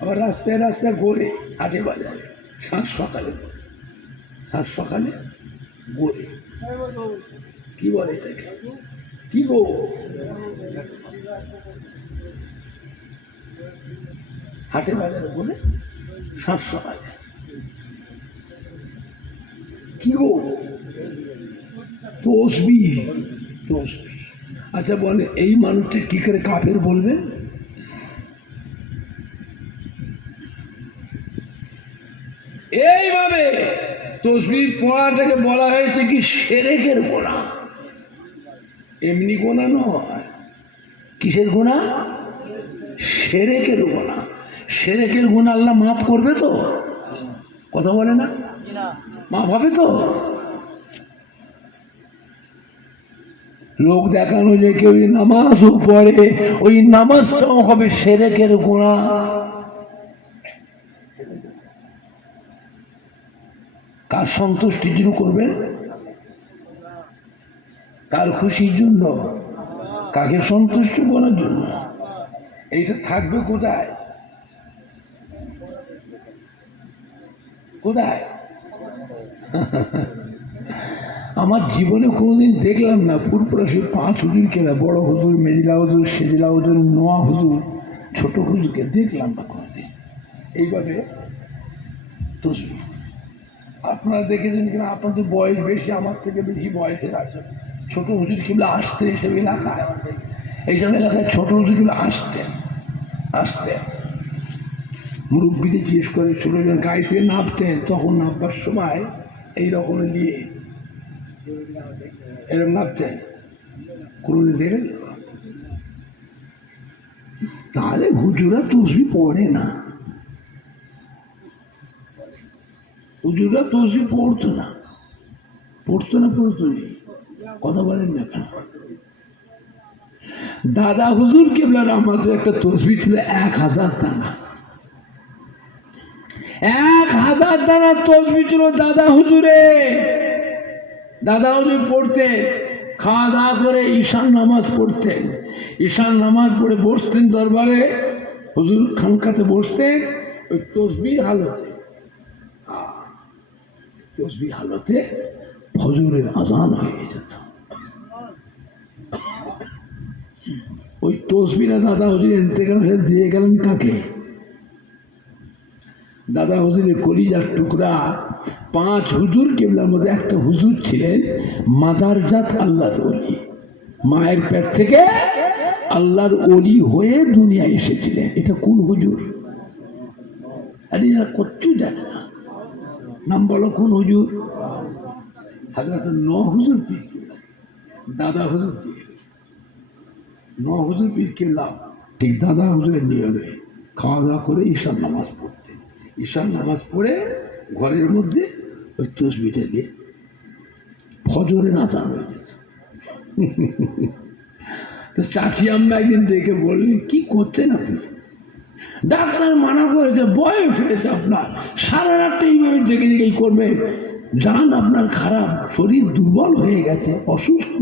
আবার রাস্তায় রাস্তায় ঘোরে, হাটে বাজারে, সাত সকালে ঘোরে। কি বলে এটাকে? কি গো? হাটে বাজারে বলে সাত সকালে। কি গো? তসবিহ। আচ্ছা বলে, এই মানুষটা কি করে কাফের বলবেন? এইভাবে তসবিহ পড়াটাকে বলা হয়েছে কি শিরকের গোনা। এমনি গোনা নয়। কিসের গোনা? শিরকের গোনা। শিরকের গোনা আল্লাহ মাফ করবে তো? কথা বলে না? মাফ হবে তো? লোক দেখানো যে কেউ নামাজও পড়ে, ওই নামাজটাও হবে শিরকের গোনা। কার সন্তুষ্টির জন্য করবেন? কার খুশির জন্য? কাকে সন্তুষ্ট করার জন্য? এইটা থাকবে কোথায়? কোথায়? আমার জীবনে কোনোদিন দেখলাম না পুরপুরাশি 5 হুজুরকে, বড় হুজুর, মেজিলা হুজুর, সেজিলা হুজুর, নোয়া হুজুর, ছোট হুজুরকে দেখলাম না কোনোদিন এইভাবে তসবিহ। আপনারা দেখেছেন কিনা? আপনাদের বয়স বেশি, আমার থেকে বেশি বয়সের আছে। ছোট হুজুর কিংবা আসতে এসব এলাকায়, এইসব এলাকায় ছোট হুজুর কিংবা আসতেন। মুরব্বীদের জিজ্ঞেস করে ছোটজন গাড়ি থেকে নামতেন, তখন নামবার সময় এইরকম নিয়ে এরকম নামতেন। কোনদিন দেখেন? তাহলে হুজুরা তসবিহ পড়ে না। হুজুরা তসবিহ পড়তো না। কথা বলেন না কেন? দাদা হুজুর কেবলার আমাদের একটা তসবিহ ছিল 1000 দানা। 1000 দানা তসবিহ ছিল দাদা হুজুরে। দাদা হুজুর পড়তে, খাওয়া দাওয়া করে ঈশান নামাজ পড়তেন। ঈশান নামাজ পড়ে বসতেন দরবারে, হুজুর খানকাতে বসতেন। ওই তসবিহ হালতে ফজরের আজান হয়ে যেত। ওই তসবিহটা দাদা হুজুর ইন্তেকাল দিয়ে গেলেন কাকে? দাদা হুজুরের কলিজার টুকরা 5 হুজুর কেবলার মধ্যে একটা হুজুর ছিলেন মাদারজাত আল্লাহর ওলি। মায়ের পেট থেকে আল্লাহর ওলি হয়ে দুনিয়ায় এসেছিলেন। এটা কোন হুজুর? আরে এরা কচ্ছু জানে না। নাম বলো, কোন হুজুর? হযরত নূহ হুজুর পীর কেবলা। দাদা হুজুর দিয়ে নূহ হুজুর পীর কেবলা ঠিক দাদা হুজুরের নিয়মে খাওয়া দাওয়া করে ঈশান নামাজ পড়তেন। ঈশান নামাজ পড়ে ঘরের মধ্যে ওই তসবিহটা দিয়ে ফজরের আজান হয়ে যেত। তো চাচি আম্মা একদিন দেখে বললেন, কি করছেন আপনি? ডাক্তার মানা করেছে, বয়স হয়েছে আপনার, সারা রাতটা এইভাবে জেগে জেগেই করবে, জান আপনার খারাপ, শরীর দুর্বল হয়ে গেছে, অসুস্থ,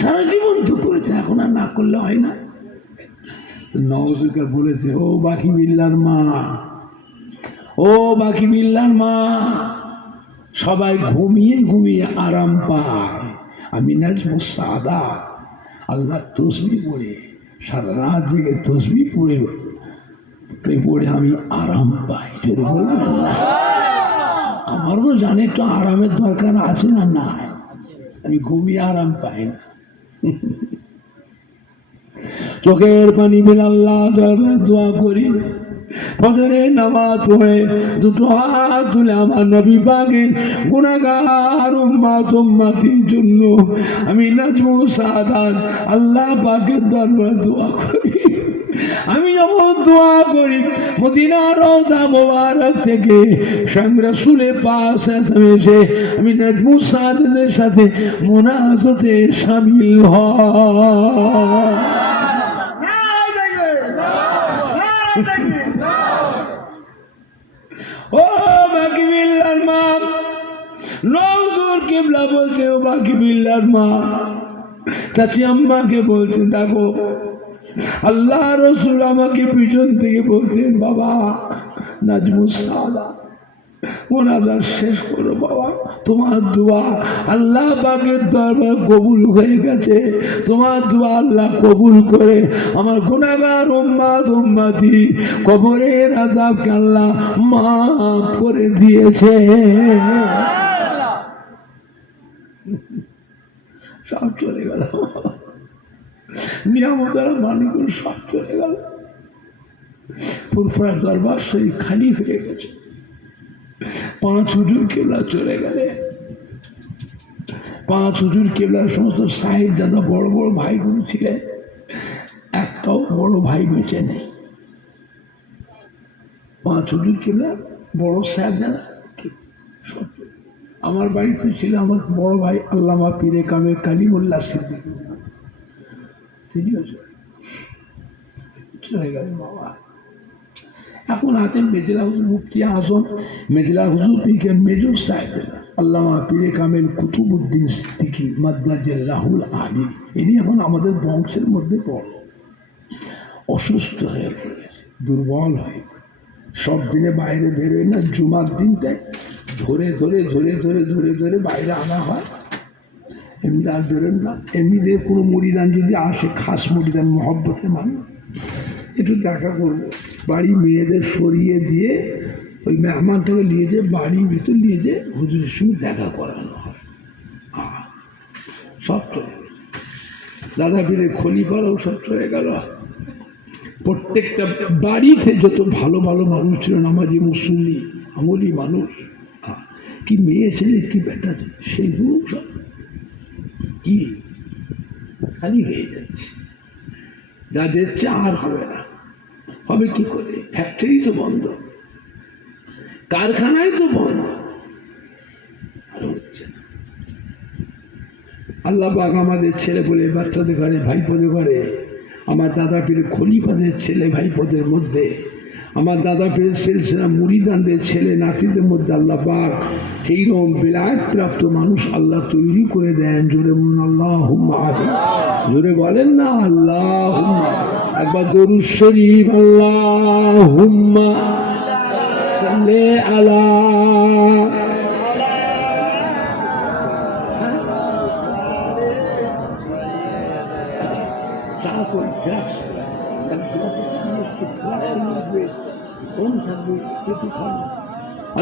সারা জীবন তো করেছে, এখন আর না করলে হয় না। নওয়াজুকে বলেছে, ও বাকি বিল্লার মা, সবাই ঘুমিয়ে ঘুমিয়ে আরাম পায়, আমি নাজমু সাদা আল্লাহ তসবিহ পড়ে সারা রাত জেগে তসবিহ পড়ে আমি আরাম পাই। আমারও তো জানে একটু আরামের দরকার আছে না? না, আমি ঘুমিয়ে আরাম পাই না। চোখের পানি ফেলে আল্লাহ দোয়া করি। ফজরের নামাজ পড়ে দুটো হাত তুলে আমার নবী পাকের গুনাহগার উম্মতির জন্য আমি নাজমুল সাদাত আল্লাহ পাকের দরবারে দোয়া করি। আমি যখন দোয়া করি মদিনার রওজা মোবারক থেকে স্বয়ং রাসূলের পাশে এসে আমি নাজমুল সাদাতের সাথে মুনাজাতে শামিল হই। ও বাকি বিল্লার মা, নজর কিবলা বলছে, ও বাকি বিল্লার মা চাচি আম্মাকে বলছে, দেখো আল্লাহ রসুল আমাকে পিছন থেকে বলছেন, বাবা নাজমুস সাদা মোনাজাত শেষ করো বাবা, তোমার দোয়া আল্লাহ পাকের দরবার কবুল হয়ে গেছে, তোমার দোয়া আল্লাহ কবুল করে আমার গুনাহগার উম্মতি কবরের আযাবকে আল্লাহ মাফ করে দিয়েছে। সব চলে গেল, নিয়ামতের মালিকুল সব চলে গেল, ফুরফুরা দরবার সেই খালি হয়ে গেছে। 5 হুজুর কেবলা চলে গেলে, 5 হুজুর কেবলার সমস্ত সাহেব দাদা বড় বড় ভাইগুলো ছিলেন, একটাও বড় ভাই বেঁচে নেই। 5 হুজুর কেবলা বড় সাহেব দাদা আমার বাড়িতে ছিল আমার বড় ভাই আল্লামা পীরে কামেল কালিমুল্লাহ সিদ্দিকী, তিনিও চলে গেল বাবা। এখন আছেন মেদিলা হুজুর মুফতি আজম, মেদিলা হুজুর পীর মেজর সাহেব আল্লামা পীরে কামেল কুতুবউদ্দিন সিদ্দিকী মাদ্দাজিল্লাহুল আলী, ইনি এখন আমাদের বংশের মধ্যে পড়ে। অসুস্থ হয়ে পড়েছে, দুর্বল হয়ে সব দিনে বাইরে বেরোয় না, জুমার দিনটায় ধরে ধরে ধরে ধরে ধরে ধরে বাইরে আনা হয়, এমনি আর বেরোন না। এমনিতে কোনো মুড়িদান যদি আসে, খাস মুড়িদান মহব্বতে মানুষ একটু দেখা করবো, বাড়ি মেয়েদের সরিয়ে দিয়ে ওই মেহমানটাকে নিয়ে যেয়ে বাড়ির ভিতর নিয়ে যেয়ে হুজুরের সঙ্গে দেখা করানো হয়। সব চলে গেল, দাদা পীরের খলিফারাও সব চলে গেল। প্রত্যেকটা বাড়িতে যত ভালো ভালো মানুষ ছিল, নামাজি মুসল্লি আমলি মানুষ, কি মেয়ে ছেলে কি বেটা সেইগুলো সব কি খালি হয়ে যাচ্ছে। যা দেখছে আর হবে না, হবে কি করে? ফ্যাক্টরি তো বন্ধ, কারখানায় তো বন্ধ, আর হচ্ছে না। আল্লাহ পাক আমাদের ছেলে বলে বাচ্চাদের ঘরে ভাইপোদের ঘরে, আমার দাদা পীরের খলিফাদের ছেলে ভাইপোদের মধ্যে, আমার দাদা পীরের সিলসিলা মুরিদানদের ছেলে নাতিদের মধ্যে আল্লাহ পাক সেইরকম বিলায়াত প্রাপ্ত মানুষ আল্লাহ তৈরি করে দেন। জোরে বলুন আল্লাহুম্মা আমিন, জোরে বলেন না আল্লাহুম্মা। একবার দরুদ শরীফ, আল্লাহুম্মা সাল্লি আলা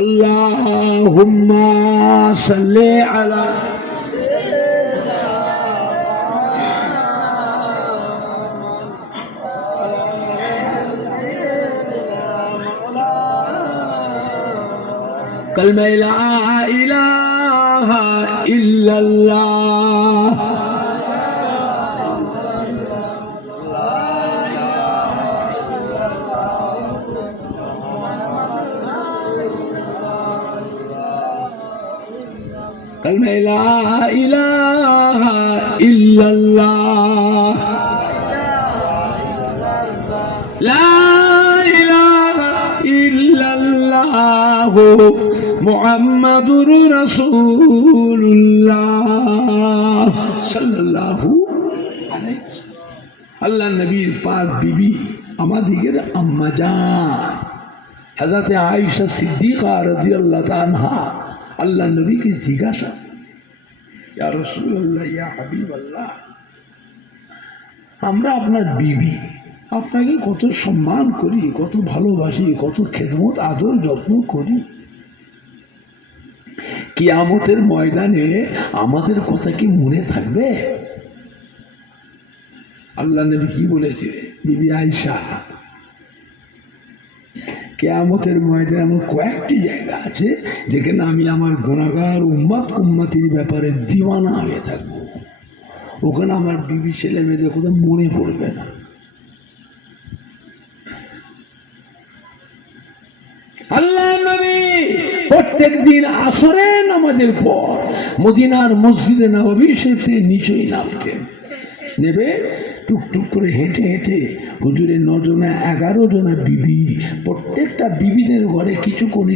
আল্লাহুম্মা সাল্লি আলা কালমা লা ইলাহা ইল্লাল্লাহ কালমা লা ইলাহা ইল্লাল্লাহ লা ইলাহা ইল্লাল্লাহ মুহাম্মাদুর রাসূলুল্লাহ সাল্লাল্লাহু আলাইহি ওয়াসাল্লাম। আল্লাহ নবীর পাক বিবি আমাদের আম্মা জান হযরত আয়েশা সিদ্দিকা রাদিয়াল্লাহু তাআলা আনহা আল্লাহ নবীকে জিজ্ঞাসা, ইয়া রাসূলুল্লাহ, ইয়া হাবিবাল্লাহ, আমরা আপনার বিবি, আপনাকে কত সম্মান করি, কত ভালোবাসি, কত খেদমত আদর যত্ন করি, কিয়ামতের ময়দানে আমাদের কথা কি মনে থাকবে? আল্লাহ নবী কি বলেছে? বিবি আয়েশা, কিয়ামতের ময়দানে এমন কয়েকটি জায়গা আছে যেখানে আমি আমার গুনাহগার উম্মতির ব্যাপারে দিওয়ানা হয়ে থাকবো। ওখানে আমার বিবি ছেলে মেয়েদের কোথাও মনে পড়বে না। আল্লাহ নবী প্রত্যেক দিন আসরের নামাজের পর মদিনার মসজিদে নববী শরীফে নিচেই নামতেন। নেবে টুকটুক করে হেঁটে হেঁটে হুজুরের 9 জনা 11 জনা বিবি, প্রত্যেকটা বিবিদের ঘরে কিছুক্ষণ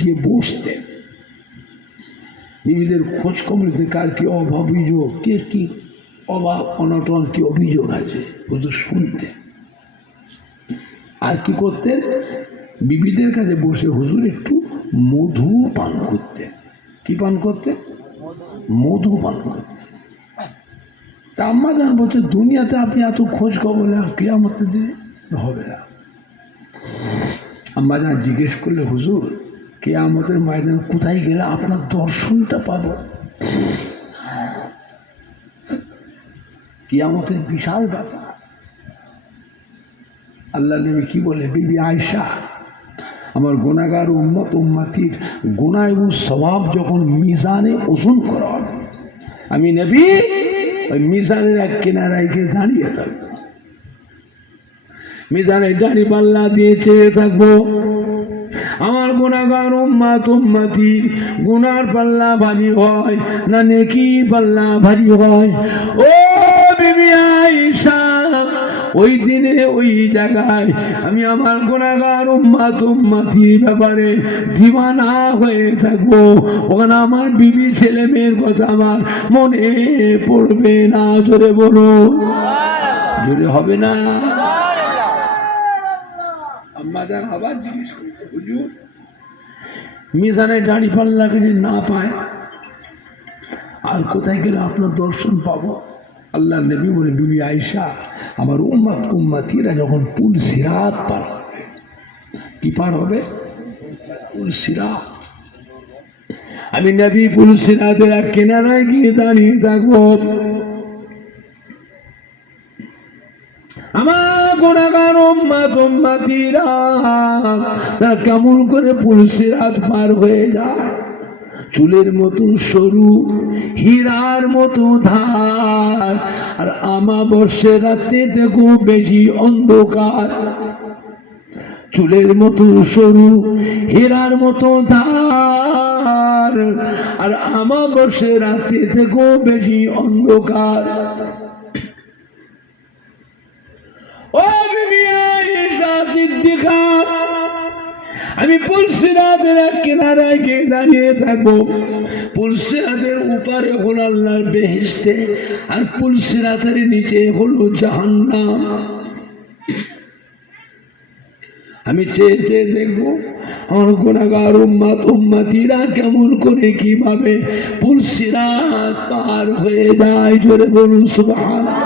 গিয়ে বসতেন। বিবিদের খোঁজ খবর নিতে, কার কি অভিযোগ, কে কি অভাব অনটন, কি অভিযোগ আছে হুজুর শুনতেন। আর কি করতেন? বিবিদের কাছে বসে হুজুর একটু মধু পান করতেন। কি পান করতেন? মধু পান করতেন। তা আম্মা জান বলছে, দুনিয়াতে আপনি এত খোঁজ খবর কিয়ামতের দিনে হবে না। আম্মা জান জিজ্ঞেস করলে, হুজুর কিয়ামতের ময়দানে কোথায় গেলে আপনার দর্শনটা পাবো? কিয়ামতের বিশাল ব্যাপার। আল্লাহ নবী কি বলে? বিবি আয়েশা, আমার গুনাহগার উম্মতির গুনাহ এবং সওয়াব যখন মিজানে ওজন করা হবে, আমি নবী ওই মিজানের এক কিনারায় গিয়ে দাঁড়িয়ে থাকবো। মিজানের দাড়ি পাল্লা দিয়ে চেয়ে থাকবো। আমার গুনাহগার উম্মতির গুনার পাল্লা ভারী হয় না নেকি পাল্লা ভারী হয়? ও বিবি আয়েশা, ওই দিনে ওই জায়গায় আমি আমার গুনাহগার উম্মতির ব্যাপারে দিওয়ানা হয়ে থাকবো। ওখানে আমার বিবি ছেলে মেয়ের কথা আমার মনে পড়বে না। জোরে বলো, জোরে হবে না? আম্মা জান আবার জিজ্ঞেস করছে, হুজুর মিজানে দাড়ি পাল্লাকে যদি না পায় আর কোথায় গেলে আপনার দর্শন পাবো? আল্লাহ নবী বলে, বিবি আয়েশা, আমার উম্মতিরা যখন পুল সিরাত পার হবে। কি পার হবে? পুল সিরাত। আমি নবী পুল সিরাতের এক কিনারায় গিয়ে দাঁড়িয়ে থাকবো। আমার গুনাহগার উম্মতিরা তারা কেমন করে পুল সিরাত পার হয়ে যায়? চুলের মতো সরু, হীরার মতো ধার, আর আমাবস্যার রাতে দেখো বেশি অন্ধকার। চুলের মতো সরু, হীরার মতো ধার, আর আমাবস্যার রাতে দেখো বেশি অন্ধকার। ও বিবি আয়েশা সিদ্দিকা, আমি পুল সিরাতের এক কিনারায় গিয়ে দাঁড়িয়ে থাকবো। পুল সিরাতের উপরে হলো আল্লাহর বেহেশতে, আর পুল সিরাতের নিচে হলো জাহান্নাম। আমি চেয়ে চেয়ে দেখবো আমার গুনাহগার উম্মতিরা কেমন করে কিভাবে পুল সিরাত পার হয়ে যায়। জোরে বলুন সুবহানাল্লাহ।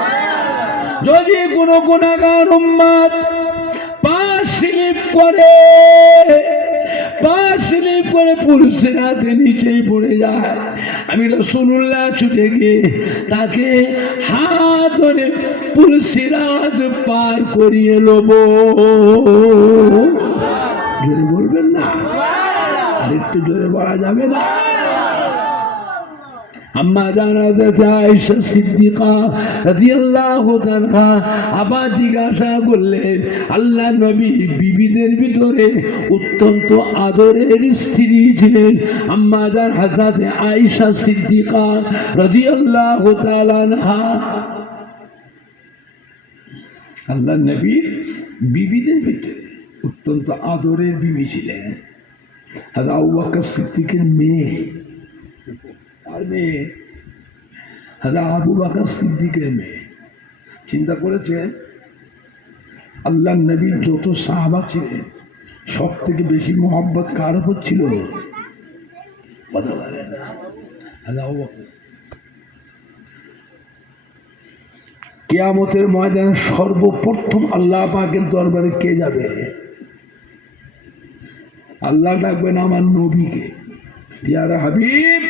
যদি কোনো গুনাহগার উম্মত পা স্লিপ করে পুল সিরাতের নিচেই পড়ে যায়, আমি রাসূলুল্লাহ ছুটে গিয়ে তাকে হাত ধরে পুল সিরাত পার করিয়ে নেব। জোরে বলবেন না? আর একটু জোরে বলা যাবে না? আম্মা জানাতে আয়েশা সিদ্দিকা রাদিয়াল্লাহু তাআলা আবার জিজ্ঞাসা করলেন, আল্লাহ নবী বিবিদের ভিতরে অত্যন্ত আদরের স্ত্রী ছিলেন আম্মা জান হযরত আয়েশা সিদ্দিকা রাদিয়াল্লাহু তাআলা আনহা। আল্লাহ নবী বিবিদের ভিতরে অত্যন্ত আদরের বিবি ছিলেন হযরত আবু বকর সিদ্দিকের মেয়ে। আর মেয়ে হযরত আবু বকর সিদ্দিকের মেয়ে। চিন্তা করেছেন আল্লাহ নবীর যত সাহাবা ছিলেন সব থেকে বেশি মোহাব্বত কার উপর ছিল? কিয়ামতের ময়দানে সর্বপ্রথম আল্লাহ পাকের দরবারে কে যাবে? আল্লাহ ডাকবেন আমার নবীকে, পিয়ারা হাবিব,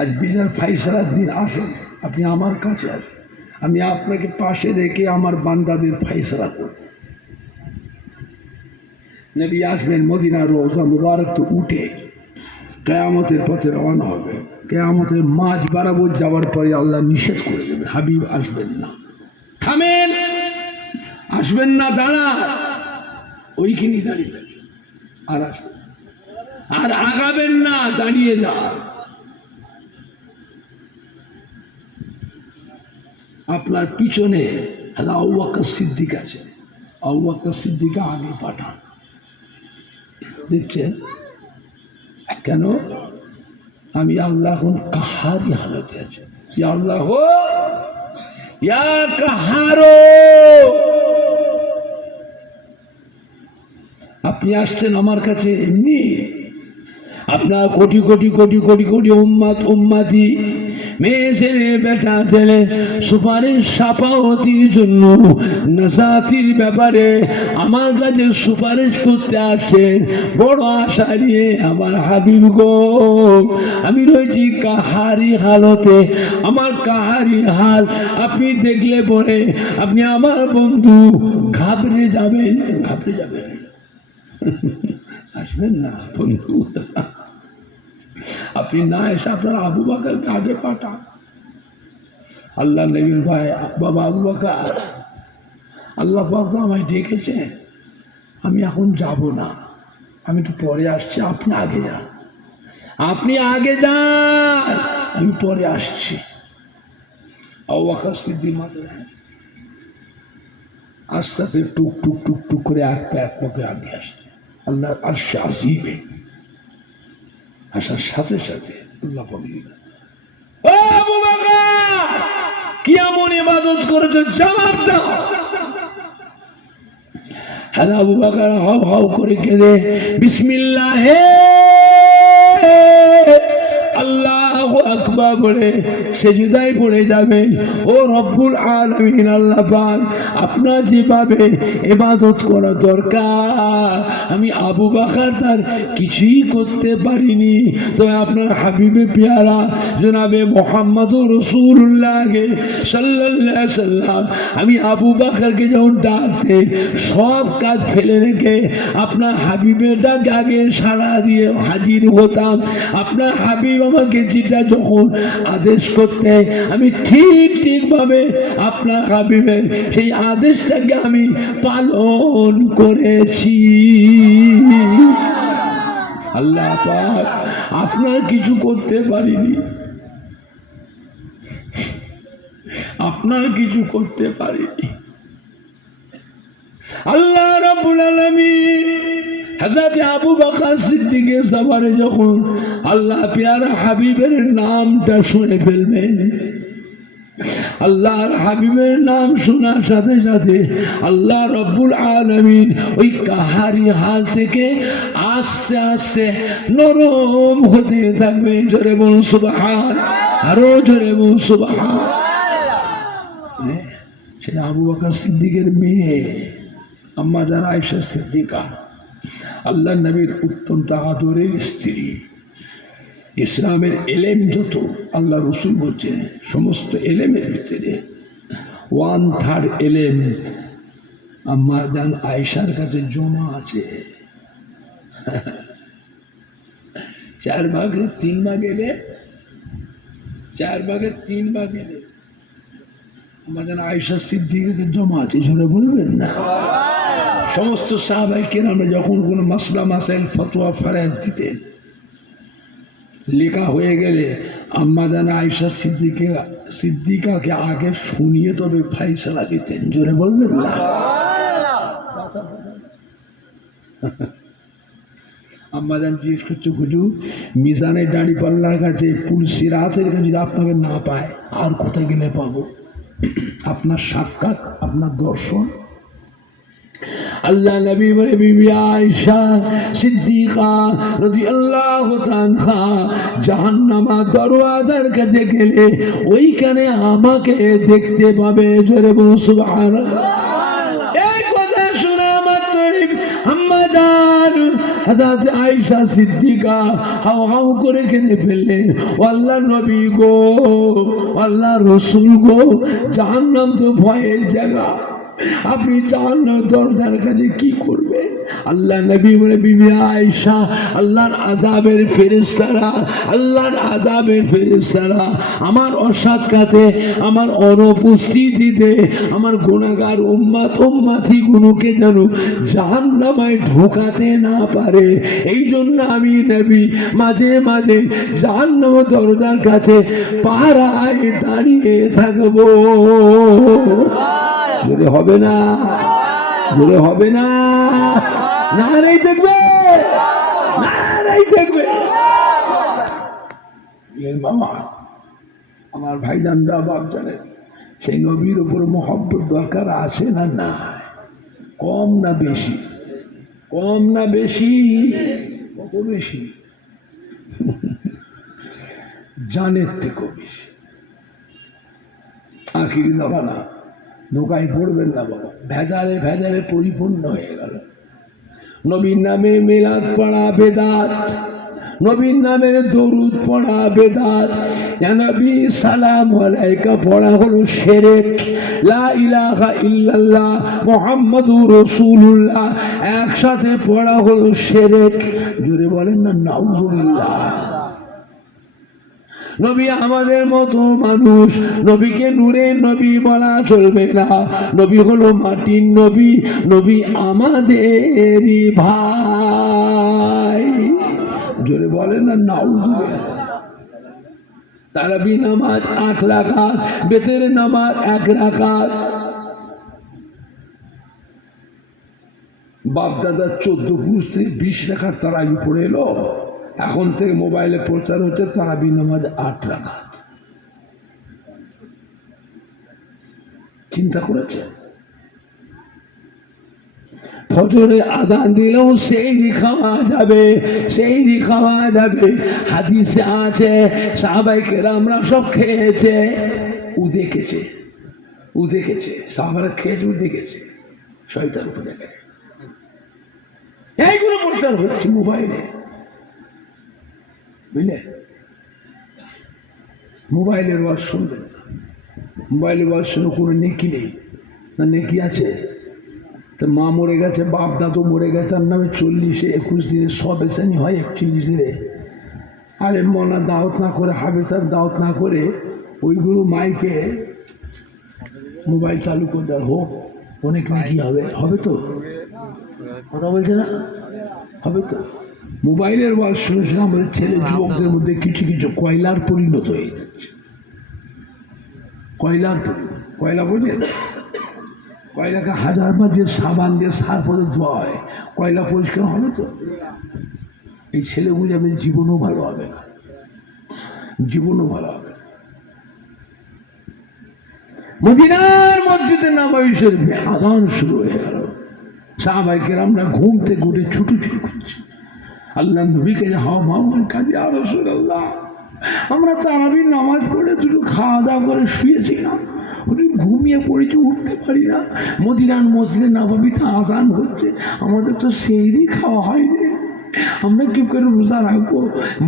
আজ বিচার ফাইসালার দিন আসেন, আপনি আমার কাছে আসেন, আমি আপনাকে পাশে রেখে আমার বান্দাদের ফাইসলা করব। নবী আসবেন মদিনার রওজা মুবারক তো উঠে কিয়ামতের পথে রওনা হবে। কিয়ামতের মাঝ বরাবর যাওয়ার পরে আল্লাহ নিষেধ করে দেবে, হাবিব আসবেন না, থামেন, আসবেন না, দাঁড়া, ওইখানে দাঁড়িয়ে আর আসবেন, আর আগাবেন না, দাঁড়িয়ে যা। আপনার পিছনে আবু বকর সিদ্দিক আছে, আবু বকর সিদ্দিক আগে পাঠান। দেখছেন কেন? আমি আল্লাহ কাহারি হালতে আছি, আল্লাহ ইয়া কাহারো। আপনি আসছেন আমার কাছে এমনি, আপনার কোটি কোটি কোটি কোটি কোটি উম্মাত উম্মাতি মেয়ে ছেলে বেটা ছেলে সুপারিশ সাফাওয়াতির জন্য নাজাতির ব্যাপারে আমার কাছে সুপারিশ করতে আসছে বড় আশা নিয়ে। আমার হাবিব গো, আমি রয়েছি কাহারি হালতে, আমার কাহারি হাল আপনি দেখলে পরে আপনি আমার বন্ধু ঘাবড়ে যাবেন, ঘাবড়ে যাবেন, আসবেন না বন্ধু। আপনি না এসে আপনার আবু বকরকে আগে পাঠান। আল্লাহ নবীর ভাই বাবা আবু বকর, আল্লাহ পাক আমায় ডেকেছেন, আমি এখন যাব না, আমি একটু পরে আসছি, আপনি আগে যান, আপনি আগে যান, আমি পরে আসছি। আবু বকর সিদ্দিক আস্তে আস্তে টুক টুক টুক টুক করে এক পা আগে আসছে। আল্লাহ আরশে আজিমে আসার সাথে সাথে আল্লাহ বললেন, ও আবু বকর, কি এমন ইবাদত করেছো, জবাব দাও। হ্যাঁ, আবু বকর হাউ হাউ করে কেঁদে বিসমিল্লাহ আল্লাহু আকবার বলে সেজদায় পড়ে যাবেন। ও রব্বুল আলামিন, আল্লাহ পাক আপনার যেভাবে ইবাদত করা দরকার আমি আবু বকর তার কিছুই করতে পারিনি, তো আপনার হাবিবে পেয়ারা জনাবে মুহাম্মদুর রাসূলুল্লাহ সাল্লাল্লাহু আলাইহি সাল্লাম আমি আবু বকরকে যখন ডাকতে সব কাজ ফেলে রেখে আপনার হাবিবের ডাকে আগে সাড়া দিয়ে হাজির হতাম। আপনার হাবিব আমাকে যেটা যখন আদেশ করতে আমি ঠিকভাবে আপনার হাবিবের সেই আদেশটাকে আমি পালন করেছি। আল্লাহ পাক আপনার কিছু করতে পারিনি, আপনার কিছু করতে পারিনি। আল্লাহ রাব্বুল আলামিন হযরত আবু বকর সিদ্দিকের সফরে যখন আল্লাহ পেয়ারা হাবিবের নামটা শুনে ফেলবেন, আল্লাহর হাবিবের নাম শোনার সাথে সাথে আল্লাহ রাব্বুল আলামিন ওই কাহারি হাল থেকে আস্তে আস্তে নরম হতে থাকবে। জোরে বলুন সুবহান, আরো জোরে বলুন সুবহান। সেটা আবু বকর সিদ্দিকের মেয়ে আম্মা জান আয়েশা সিদ্দিকা, আল্লাহ নবীর অত্যন্ত আদরের স্ত্রী। ইসলামের এলেম যত আল্লাহ রসুল বলছেন সমস্ত এলেমের ভিতরে 1/3 এলেম আম্মা জান আয়েশার কাছে জমা আছে। 4 ভাগের 3 ভাগ এলেম, 4 ভাগের 3 ভাগ এলেম আম্মা জান আয়েশা সিদ্দিকাকে জমা আছে। জোরে বলবেন না? সমস্ত সাহাবায়ে কেরামরা যখন কোনো মাসলা মাসাইল ফতোয়া ফরজ দিতেন, লেখা হয়ে গেলে আম্মা জান আয়েশা সিদ্দিকাকে আগে শুনিয়ে তবে ফাইসালা দিতেন। জোরে বলবেন না? আম্মা জান জিজ্ঞেস করছে, হুজুর মিজানের দাড়ি পাল্লার কাছে পুলসিরাতের কাছে যদি আপনাকে না পায় আর কোথায় গেলে পাবো? আপনার সাক্ষাৎ, আপনার দর্শন। আল্লাহ নবী বলে বিবি আয়েশা সিদ্দিকা রাদিয়াল্লাহু তাআলা জাহান্নামা দরওয়াজার কাছে গেলে ওইখানে আমাকে দেখতে পাবে। জোরে বলুন সুবহানাল্লাহ। এই কথা শুনে আমার তরিফ আম্মা আম্মাজান হযরত আয়েশা সিদ্দিকা হাউ হাউ করে কেঁদে ফেললেন, আল্লাহর নবী গো, আল্লাহর রাসূল গো, জাহান্নাম তো ভয়ের জায়গা, আপনি জাহান্নামের দরজার কাছে কি করবেন? আল্লাহ নবী বলে, বিবি আয়েশা, আল্লাহর আযাবের ফেরেশতারা, আল্লাহর আযাবের ফেরেশতারা আমার অসাক্ষাতে, আমার অনুপস্থিতিতে আমার গুনাহগার উম্মতি গুলোকে যেন জাহান্নামে ঢোকাতে না পারে, এই জন্য আমি নবী মাঝে মাঝে জাহান্নামের দরজার কাছে পাহারায় দাঁড়িয়ে থাকবো। যদি হবে না, যদি হবে না, নারাই দেখবে, নারাই দেখবে। বাবা আমার ভাইজানরা, বাপ জানেন, সেই নবীর উপর মহব্বত দরকার আছে না না? কম না বেশি? কম না বেশি? কত বেশি? জানের থেকেও বেশি। আখিরি দফা না, ধোকায় পড়বেন না বাবা, ভেজালে ভেজালে পরিপূর্ণ হয়ে গেল। নবীর নামে মিলাদ পড়া বেদাত, নবীর নামে দরুদ পড়া বেদাত, ইয়া নবী সালাম আলাইকা পড়া হলো শিরক, লা ইলাহা ইল্লাল্লাহ মুহাম্মাদুর রাসূলুল্লাহ একসাথে পড়া হলো শিরক। জোরে বলেন না নাউযুবিল্লাহ। নবী আমাদের মতো মানুষ, নবীকে নূরের নবী বলা চলবে না, নবী হলো মাটির নবী, নবী আমাদেরই ভাই। জোরে বলেন না নাউযুবিল্লাহ। তারাবি নামাজ 8 রাকাত, বেতের নামাজ 1 রাকাত। বাপ দাদা 14 পুরুষ থেকে 20 রাকাত তারাবি পড়ে এলো। এখন থেকে মোবাইলে প্রচার হচ্ছে তারাবি নামাজ 8 রাকাত। চিন্তা করেছে? ফজরে আযান দিলেও সেহরি খাওয়া যাবে, সেহরি খাওয়া যাবে। হাদিসে আছে সাহাবায়ে কেরামরা সব খেয়েছে, ও দেখেছে, ও দেখেছে, সাহাবারা খেয়েছে, ও দেখেছে, শয়তান উপরে দেখে। এইগুলো প্রচার হচ্ছে মোবাইলে, বুঝলে? মোবাইলের ওয়াজ শুনবেন না, মোবাইলের ওয়াজ শুনে কোনো নেকি নেই না? নেকি আছে? তো মা মরে গেছে, বাপ দাদু মরে গেছে, তার নামে 40 21 দিনে সব এসানি হয় 41 দিনে। আরে মনা দাওয়াত না করে, হাবেসার দাওয়াত না করে, ওইগুলো মাইকে মোবাইল চালু করে দেওয়া হোক, অনেক নাকি হবে। হবে তো? কথা বলছে না? হবে তো? মোবাইলের ওয়াজ শুনে শুনে আমাদের ছেলে যুবকদের মধ্যে কিছু কিছু কয়লার পরিণত হয়ে যাচ্ছে। কয়লার কয়লা বোঝেন? কয়লাকে 1000 বার দিয়ে সাবান দিয়ে সার পরে ধোয়া হয়, কয়লা পরিষ্কার হবে তো? এই ছেলেগুলি আমি জীবনও ভালো হবে না, জীবনও ভালো হবে না। মদিনার মসজিদে নববী শরীফে আযান শুরু হয়ে গেল। সাহাবায়ে কেরামরা ঘুম থেকে উঠে ছুটোছুটি করছে, আল্লাহ নবীকে কাজে, ইয়া রাসূলুল্লাহ আমরা তারাবির নামাজ পড়ে দুটো খাওয়া দাওয়া করে শুয়েছিলাম, ঘুমিয়ে পড়েছি, উঠতে পারি না। মদিনার মসজিদে নববীতে আযান হচ্ছে, আমাদের তো সেহরি খাওয়া হয়নি, আমরা কি করে রোজা রাখবো?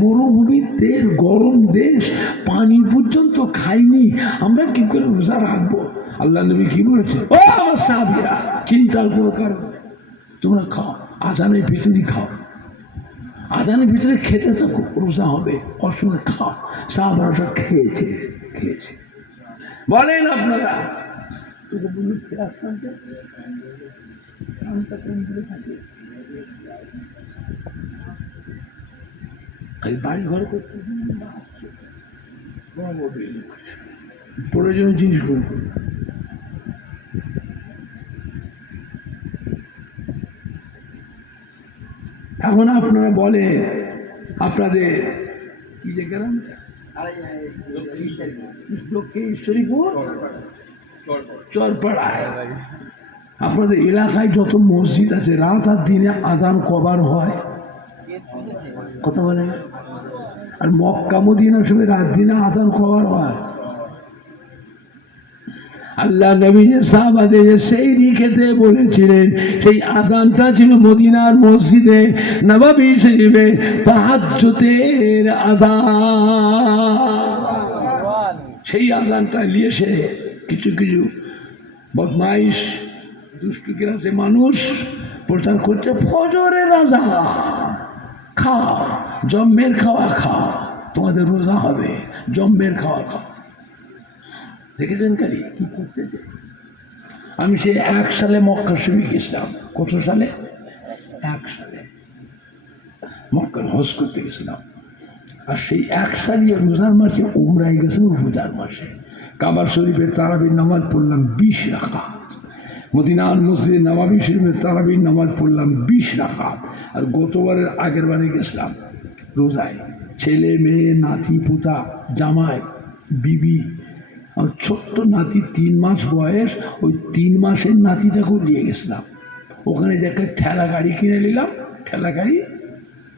মরুভূমির দেশ, গরম দেশ, পানি পর্যন্ত খাইনি, আমরা কি করে রোজা রাখবো? আল্লাহ নবী কি বলেছে? ও আমার সাহাবীরা, চিন্তার কোনো কারণ নেই, তোমরা খাও, আযানের ভিতরেই খাও, আযানের ভিতরে খেতে থাকো, রোজা হবে, অসুবিধা খাও। সাহাবারা সব খেয়েছে, খেয়েছে। বলেন আপনারা, বাড়ি ঘর করতে প্রয়োজনীয় জিনিসগুলো এখন আপনারা বলে, আপনাদের কি যে গ্রাম ঈশ্বরীপুর চরপাড়ায়, আপনাদের এলাকায় যত মসজিদ আছে, রাত আর দিনে আযান কবার হয়? কথা বলে না? আর মক্কা মদিনা সবে রাত দিনে আযান কবার হয়? আল্লাহ নবী যে সাহাবাদের সেই খেতে বলেছিলেন, সেই আযানটা ছিল মদিনার মসজিদে নববী শরীফে তাহাজ্জুদের আযান। সেই আযানটা নিয়ে এসে কিছু কিছু বদমাইশ দুষ্টু কিরাসে মানুষ প্রচার করছে ফজরের আযান, খাও জম্মের খাওয়া খাও, তোমাদের রোজা হবে, জম্মের খাওয়া খাও। দেখেছেন কালি কি করতেছে? আমি সে 1 সালে মক্কা শরীফ গেছিলাম। কত সালে? 1 সালে মক্কা হজ করতে গেছিলাম। আর সেই 1 সালে রোজার মাসে উমরায় গেছিলাম। রোজার মাসে কাবা শরীফের তারাবির নামাজ পড়লাম 20 রাকাত। মদিনার মসজিদে নববী শরীফের তারাবির নামাজ পড়লাম 20 রাকাত। আর গতবারের আগের বারে গেছিলাম রোজায়, ছেলে মেয়ে নাতি পোতা জামাই বিবি, আর ছোট্ট নাতি 3 মাস বয়স, ওই 3 মাসের নাতিটাকেও নিয়ে গেছিলাম। ওখানে যে একটা ঠেলা গাড়ি কিনে নিলাম, ঠেলা গাড়ি,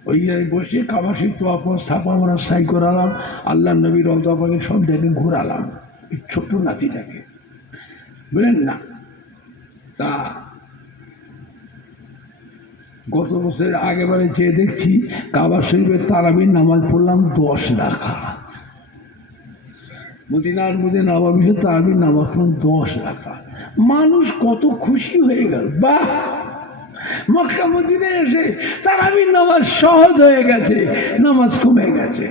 ওই বসে কাবা শরীফ তোয়াফ সাফা মারা সাই করালাম, আল্লাহ নবী রওজা পাকে সব জায়গায় ঘোরালাম এই ছোট্ট নাতিটাকে, বুঝলেন না? তা গত বছরের আগেবারে যেয়ে দেখছি কাবা শরীফের তারাবির নামাজ পড়লাম 10 রাকাত। মদিনার মধ্যে নববী তারাবির নামাজ পড়লাম 10 রাকাত। মানুষ কত খুশি হয়ে গেল, বাহ মক্কা মদিনায় এসে তারাবির নামাজ সহজ হয়ে গেছে, নামাজ কমে গেছে।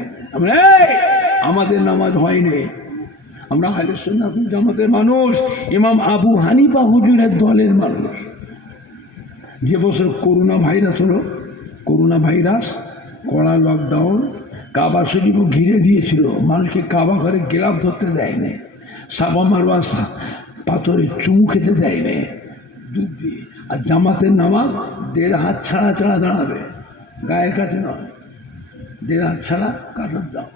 আমাদের নামাজ হয়নি, আমরা আহলে সুন্নাত ওয়াল জামাতের মানুষ, ইমাম আবু হানিফা হুজুরের দলের মানুষ। যে বছর করোনা ভাইরাস হলো, করোনা ভাইরাস, কড়া লকডাউন, কাবা শরীফও ঘিরে দিয়েছিল, মানুষকে কাবা ঘরে গেলাপ ধরতে দেয়নি, সাবা মারওয়া পাথরে চুমু খেতে দেয়নি দুধ দিয়ে। আর জামাতের নামাজ 1.5 হাত ছাড়া ছাড়া দাঁড়াবে, গায়ের কাছে নয়, 1.5 হাত ছাড়া কাটার দাও।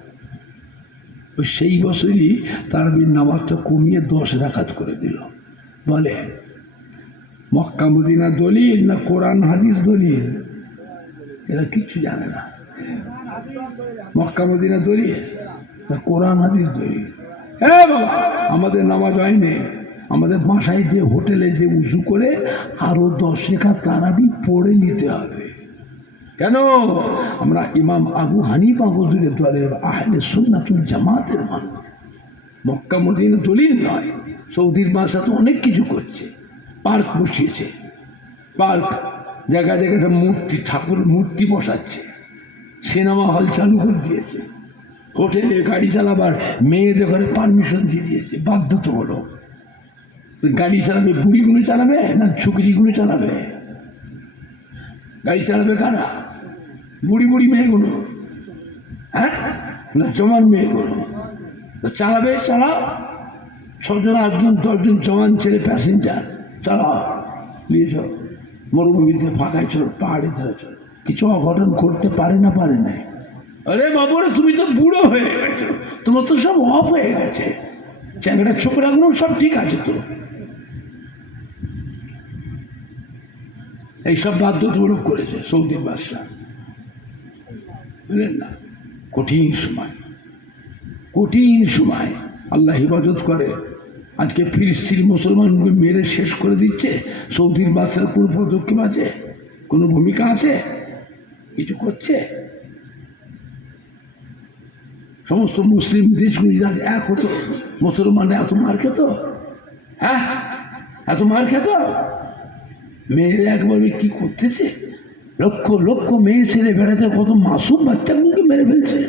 ওই সেই বছরই তারাবির নামাজটা কমিয়ে 10 রাকাত করে দিল। বলে মক্কা মদিনা দলিল না কোরআন হাদিস দলিল? এরা কিচ্ছু জানে না। মক্কা মদিনা দলিল না কোরআন হাদিস দলিল? হ্যাঁ বাবা, আমাদের নামাজ হয়নি, আমাদের বাসায় যে হোটেলে যে উজু করে আরো 10 রাকাত তারাবি পড়ে নিতে হবে। কেন? আমরা ইমাম আবু হানিফা হুজুরের দলের আহলে সুন্নাত ওয়াল জামাতের মানুষ। মক্কা মদিনা দলিল নয়। সৌদির বাদশা তো অনেক কিছু করছে, পার্ক বসিয়েছে, পার্ক জায়গায় জায়গায় মূর্তি, ঠাকুর মূর্তি বসাচ্ছে, সিনেমা হল চালু করে দিয়েছে, হোটেলে গাড়ি চালাবার মেয়েদের ঘরে পারমিশন দিয়ে দিয়েছে, বাধ্যতামূলক। গাড়ি চালাবে বুড়িগুলো চালাবে না ছুকরিগুলো চালাবে? গাড়ি চালাবে কারা? বুড়ি বুড়ি মেয়েগুলো, হ্যাঁ না জমান মেয়েগুলো? চালাবে, চালাও। 6 জন 8 জন 10 জন জওয়ান ছেলে প্যাসেঞ্জার চালাও, নিয়ে চল, মরুভূমিতে ফাঁকায় চলো, পাহাড়ে ধারে চলো। কিছু অঘটন করতে পারে না? পারে না। আরে বাবুরা, তুমি তো বুড়ো হয়ে গেছো, তোমার তো সব অফ হয়ে গেছে, চ্যাংড়া ছোকরাগুলো সব ঠিক আছে তো। এইসব বাধ্যতামূলক করেছে সৌদির বাদশা, বুঝলেন না? কঠিন সময়, কঠিন সময়। আল্লাহ হিফাজত করে। আজকে ফিলিস্তিনি মুসলমানকে মেরে শেষ করে দিচ্ছে, সৌদির বাদশার কোনো পদক্ষেপ আছে? কোনো ভূমিকা আছে? কিছু করছে? সমস্ত মুসলিম দেশগুলি এক হতো, মুসলমানরা এত মার খেত? হ্যাঁ, এত মার খেত? মেয়েরা একবারে কি করতেছে, লক্ষ লক্ষ মেয়ে ছেলে বেড়াতে, কত মাসুম বাচ্চাগুলোকে মেরে ফেলছে।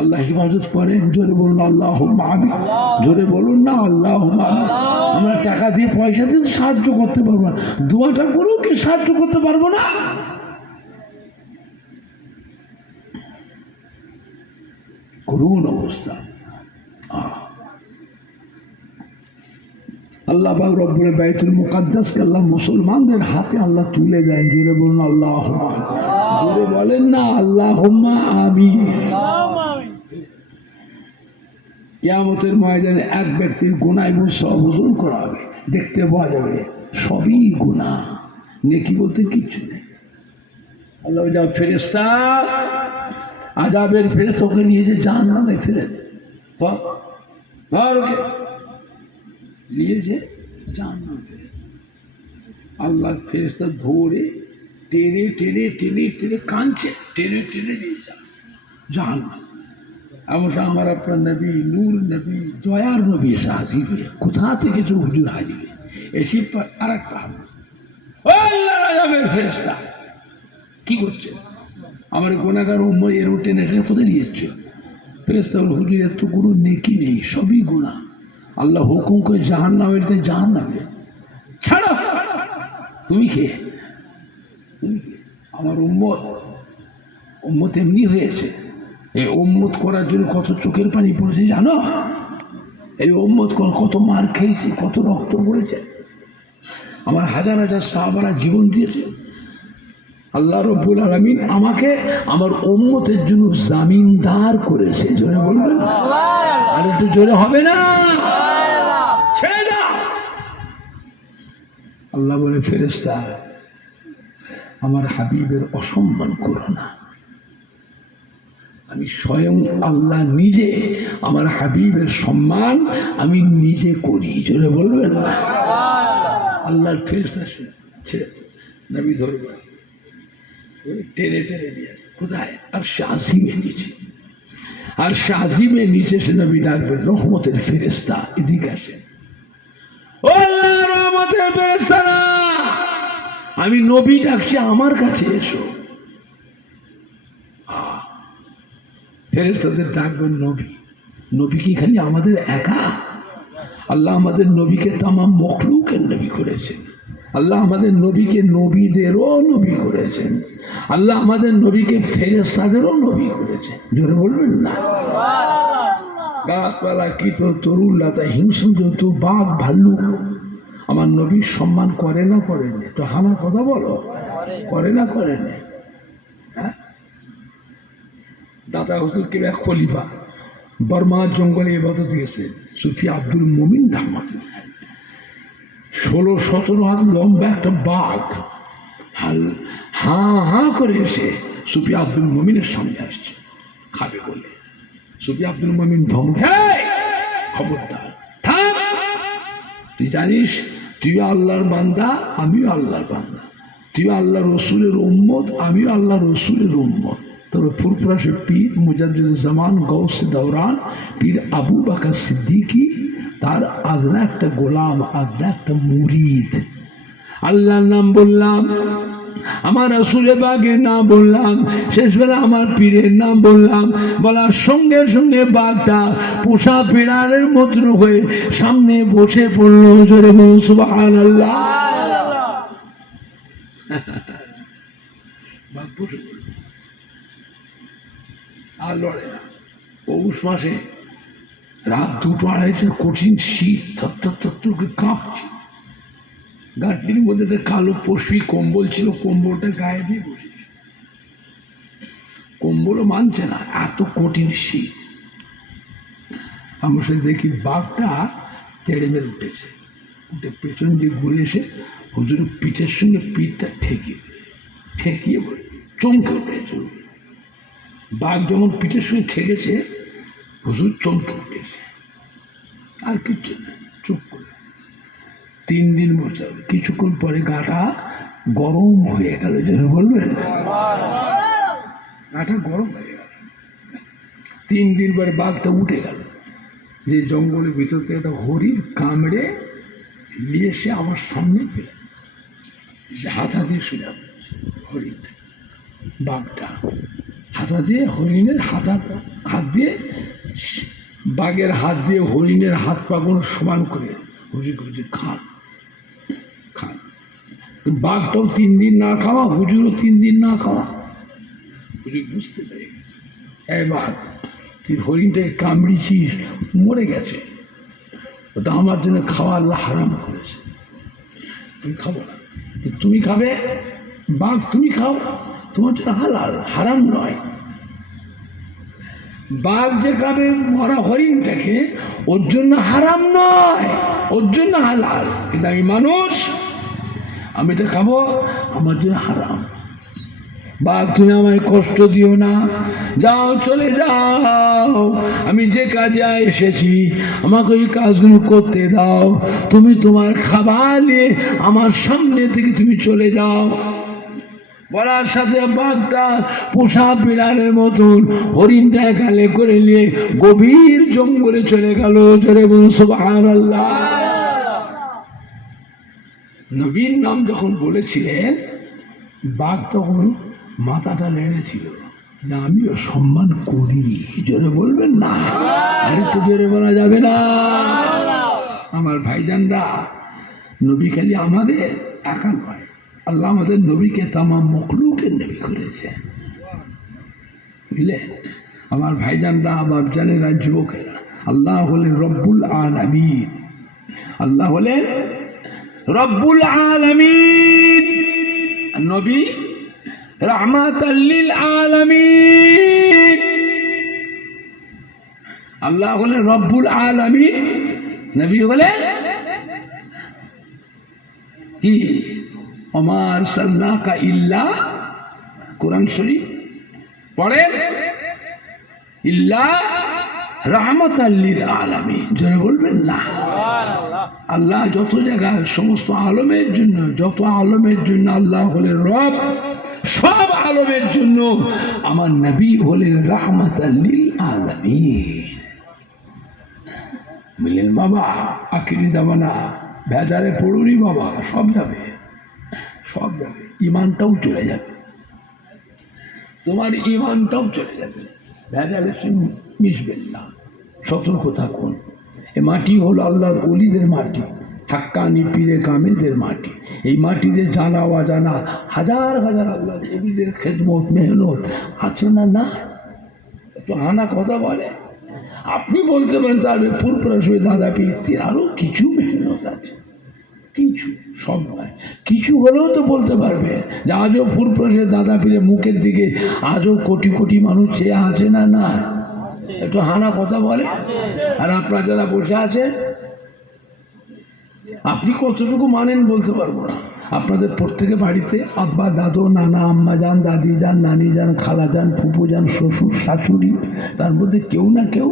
আল্লাহ হিফাজত করেন। জোরে বলুন আল্লাহুম্মা আমিন। জোরে বলুন না আল্লাহুম্মা আমিন। আমরা টাকা দিয়ে পয়সা দিয়ে সাহায্য করতে পারবো না, দোয়াটা করেও কি সাহায্য করতে পারবো না? করুন অবস্থা। আল্লাহ পাক রব্বুল বাইতুল মুকাদ্দাসকে আল্লাহ মুসলমানদের হাতে আল্লাহ তুলে দেন। জোরে বলুন আল্লাহুম্মা। জোরে বলেন না আল্লাহুম্মা আমিন। কিয়ামতের ময়দানে এক ব্যক্তির গুনাহ সব ওজন করা হবে, দেখতে পাওয়া যাবে সবই গুনাহ, নেকি বলতে কিচ্ছু নেই। আল্লাহ যা ফেরেশতা, আযাবের ফেরেশতাকে নিয়ে যে জাহান্নামে ফেলে দেয়, নিয়েছে জান্নাতে। আল্লাহ ফেরেশতা ধরে টেনে টেনে টেনে টেনে কাঁদছে, টেনে টেনে নিয়ে জাহান্নাম। অবশ্য আমার আপনার নবী, নূর নবী, দয়ার নবী এসে হাজির হয়ে কোথা থেকে যে হুজুর হাজির এসে আর একটা ফেরেশতা কি করছে? আমার গুনাহগার উম্মত এর টেনে টেনে কোথায় নিয়ে যাচ্ছে? ফেরেশতা বলে, হুজুর এত কোনো নেকি নেই, সবই গুনাহ। আল্লাহ হুকুম করে জাহান্নামে, জাহান্নামে ছাড়ো। তুমি কে? আমার উম্মত এমনি হয়েছে। এই উম্মত করার জন্য কত চোখের পানি পড়েছে জানো? এই উম্মত কত মার খেয়েছে, কত রক্ত পড়েছে। আমার হাজার হাজার সাহাবারা জীবন দিয়েছে। আল্লাহ রব্বুল আলামিন আমাকে আমার উম্মতের জন্য জামিনদার করেছে। জোরে বলবেন? আর একটু জোরে হবে না? ছেড়ে দাও। আল্লাহ বলে, ফেরেশতা আমার হাবিবের অসম্মান করো না। আমি স্বয়ং আল্লাহ নিজে আমার হাবিবের সম্মান আমি নিজে করি। জোরে বলবেন? আল্লাহর ফেরেশতা ছেড়ে নবী ধরবে টেনে টেনে নিয়ে কোথায়? আর শাহিমে নিচে। আর শাহিমে নিচে সে নবী ডাকবেন, রহমতের ফেরেশতা এদিকে আসেন। ও আল্লাহ রহমতের ফেরেশতা, আমি নবী ডাকছি, আমার কাছে এসো। ফেরেশতাদের ডাকবেন নবী। নবী কি খালি আমাদের একা? আল্লাহ আমাদের নবীকে তামাম মখলুকের নবী করেছেন। আল্লাহ আমাদের নবীকে নবীদেরও নবী করেছেন। আল্লাহ আমাদের নবীকে ফেরেশতাদেরও নবী করেছেন। জোরে বলবেন না? গাছপালা, কীট, তরুলতা, হিংস্র, বাঘ, ভাল্লুক আমার নবীর সম্মান করে না করে না? তো হানা কথা বলো, করে না করে না? হ্যাঁ, দাদা হুজুর কে এক খলিফা বর্মার জঙ্গলে ইবাদত দিয়েছে, সুফি আব্দুল মুমিন রহমাতুল্লাহ। 16-17 হাত লম্বা একটা বাঘ হাঁ হাঁ করে এসে সুফি আব্দুল মুমিনের সামনে আসছে, খাবে বলে। সুফি আব্দুল মুমিন ধমক, খবরদার থাক, তুই জানিস তুই আল্লাহর বান্দা, আমিও আল্লাহর বান্দা। তুই আল্লাহ রসুলের উম্মত, আমিও আল্লাহ রসুলের উম্মত। তবে ফুরফুরা সে পীর মুজাদ্দিদুজ্জামান গৌসে দৌরান পীর আবু বকর সিদ্দিকী, তার আদনা একটা গোলাম, আদনা একটা মুরিদ। আল্লাহর নাম বললাম, আমার রাসূলের বাগের নাম বললাম, শেষবেলা আমার পীরের নাম বললাম। বলার সঙ্গে সঙ্গে বাঘটা পোষা বিড়ালের মতন হয়ে সামনে বসে পড়ল। জোরে বলুন সুবহানাল্লাহ। বাঘ বসে পড়ল আর লড়ে না। পৌষ মাসে রাত 2-2:30 কঠিন শীত, থর করে কাঁপছে। গাছটির মধ্যে একটা কালো পশমি কম্বল ছিল, কম্বলটা গায়ে দিয়ে বসেছে। কম্বলও মানছে না, এত কঠিন শীত। আমরা সে দেখি বাঘটা তেড়ে মেরে উঠেছে, উঠে পেছন দিয়ে ঘুরে এসে হুজুরের পিঠের সঙ্গে পিঠটা ঠেকিয়ে বলে চমকে উঠেছে। বাঘ যেমন পিঠের সঙ্গে ঠেকেছে, হুজুর চমকে উঠেছে। আর কিচ্ছু না, চুপ করে 3 দিন বসে। কিছুক্ষণ পরে গাটা গরম হয়ে গেল। যেন বলবেন, গাটা গরম হয়ে গেল। 3 দিন পরে বাঘটা উঠে গেল। যে জঙ্গলের ভিতর থেকে একটা হরিণ কামড়ে নিয়ে এসে আমার সামনে পেল, হাতা দিয়ে শুনে হরিণটা, বাঘটা হাতা দিয়ে হরিণের হাত দিয়ে বাঘের হাত দিয়ে হরিণের হাত পাগুলো সমান করে হুজুর হুজুর খান। বাঘটাও 3 দিন না খাওয়া, হুজুরও 3 দিন না খাওয়া। হুজুর বুঝতে পেরে গেছে, এবার তুই হরিণটাকে কামড়িছিস, মরে গেছে, ওটা আমার জন্য খাওয়া আল্লাহ হারাম করেছে, আমি খাবো না। তুমি খাবে, বাঘ তুমি খাও, তোমার জন্য হালাল, হারাম নয়। বাঘ যে খাবে মরা হরিণটাকে, ওর জন্য হারাম নয়, ওর জন্য হালাল। কিন্তু আমি মানুষ, আমি এটা খাবো, আমার জন্য হারাম। বাঘ তুমি আমায় কষ্ট দিও না, যাও চলে যাও, আমি যে কাজে এসেছি আমাকে ওই কাজগুলো করতে দাও, তুমি তোমার খাবার নিয়ে আমার সামনে থেকে তুমি চলে যাও। বলার সাথে বাঘটা পোষা বিড়ালের মতন হরিণটা গালে করে নিয়ে গভীর জঙ্গলে চলে গেল। জোরে বলুন সুবহানাল্লাহ। নবীর নাম যখন বলেছিলেন বাঘ তখন মাথাটা নেড়েছিল, না আমিও সম্মান করি। জোরে বলবেন না, আর একটু জোরে বলা যাবে না? আমার ভাইজানরা, নবী খালি আমাদের একা নয়, আল্লাহ আমাদের নবীকে তামাম মখলুকের নবী করেছেন, বুঝলেন? আমার ভাইজানরা, বাপজানেরা, যুবকেরা, আল্লাহ হলেন রব্বুল আলামিন। আল্লাহ হলেন রব্বুল আলামিন, নবী রাহমাতাল লিল আলামিন। আল্লাহ হলেন রব্বুল আলামিন, নবী হলেন কি? ওমা আরসালনাকা ইল্লা, কোরআন শরীফ পড়েন, ইল্লা রাহমাতাল লিল আলামিন। জোরে বলবেন না? আল্লাহ যত জায়গায় সমস্ত আলমের জন্য, যত আলমের জন্য আল্লাহ হলেন রব, সব আলমের জন্য আমার নবী হলেন রাহমাতাল লিল আলামিন। বললেন বাবা আখিরি জামানা, ভেজালে পড়ুনি বাবা, সব যাবে, সব যাবে, ইমানটাও চলে যাবে, তোমার ইমানটাও চলে যাবে, ভেজালে মিশবেন না, সতর্ক থাকুন। এ মাটি হলো আল্লাহর ওলিদের মাটি, হাক্কানি পীরে কামেলদের মাটি। এই মাটিতে জানা অজানা হাজার হাজার আল্লাহর ওলিদের খেদমত মেহনত আছে না? না, একটু হানা কথা বলে আপনি বলতে পারেন তার পুরপ্রাশয় দাদা পীর আরও কিছু মেহনত আছে, কিছু, সব নয়, কিছু হলেও তো বলতে পারবে যে আজও পুরপ্রাশয় দাদা পীরের মুখের দিকে আজও কোটি কোটি মানুষ চেয়ে আছে না? না, একটু হানা কথা বলে। আর আপনারা যারা বসে আছেন, আপনি কতটুকু মানেন বলতে পারবো না। আপনাদের প্রত্যেকে বাড়িতে আব্বা, দাদু, নানা, আম্মা যান, দাদি যান, নানি যান, খালা যান, ফুপু যান, শ্বশুর, শাশুড়ি, তার মধ্যে কেউ না কেউ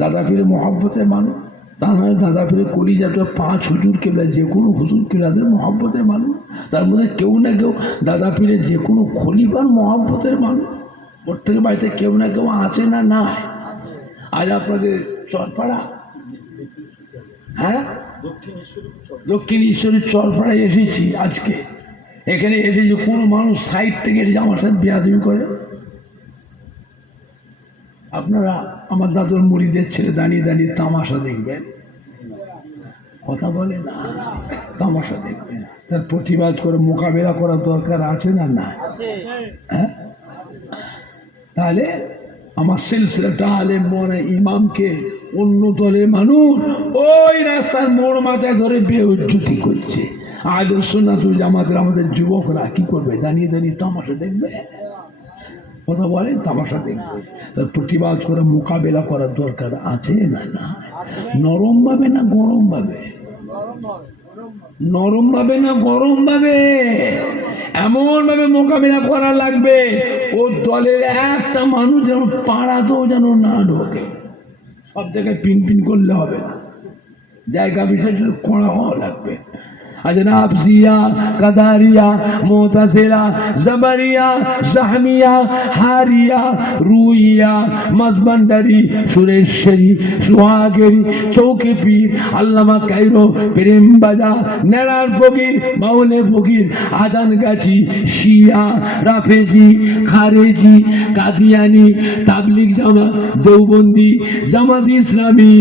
দাদা পীরের মহব্বতের মানুষ। তার মানে দাদা পীরের কলিজাটা 5 হুজুর কেবলা, যে কোনো হুজুর কেবলাদের মহব্বতের মানুষ। তার মধ্যে কেউ না কেউ দাদা পীরের যে কোনো খলিফার মহব্বতের মানুষ। প্রত্যেক বাড়িতে কেউ না কেউ আছে না? না। আজ আপনাদের চরপাড়া, হ্যাঁ, দক্ষিণ ঈশ্বরের চরপাড়ায় এসেছি আজকে। এখানে এসে যে কোনো মানুষ সাইড থেকে এসে আমার সাথে বেয়াদবি করে, আপনারা আমার দাদুর মুড়িদের ছেলে দাঁড়িয়ে দাঁড়িয়ে তামাশা দেখবেন, কথা বলে না, তামাশা দেখবেন, তার প্রতিবাদ করে মোকাবেলা করার দরকার আছে না? না, হ্যাঁ। তাহলে আমার সিলসিলাটা আলেম মনে ইমামকে অন্য দলের মানুষ ওই রাস্তার মোড় মাথায় ধরে বেউজ্জতি করছে। আহলে সুন্নাতুল জামাতের আমাদের যুবকরা কি করবে? দাঁড়িয়ে দাঁড়িয়ে তামাশা দেখবে, কথা বলেন, তামাশা দেখবে। তার প্রতিবাদ করে মোকাবেলা করার দরকার আছে না? না। নরম ভাবে না গরম ভাবে? নরম ভাবে না গরম ভাবে? এমন ভাবে মোকাবেলা করা লাগবে ও দলের একটা মানুষ যেন পাড়াতেও যেন না ঢোকে। সব জায়গায় পিন পিন করলে হবে না, জায়গা বিশেষ কড়া হওয়া লাগবে। अजनाब सिया, कदारिया, मोतजिला, जबरिया, जहमिया, हारिया, रूइया, मजबंदरी, सुरेश्वरी, सुहागेरी, चौके पीर, अल्लामा कैरो, प्रेम बाजा, नेरार फकीर, माउले फकीर, आजान गाची, शिया, राफेजी, खारेजी, कादियानी, ताबलीग जमात, देवबंदी, जमात इस्लामी,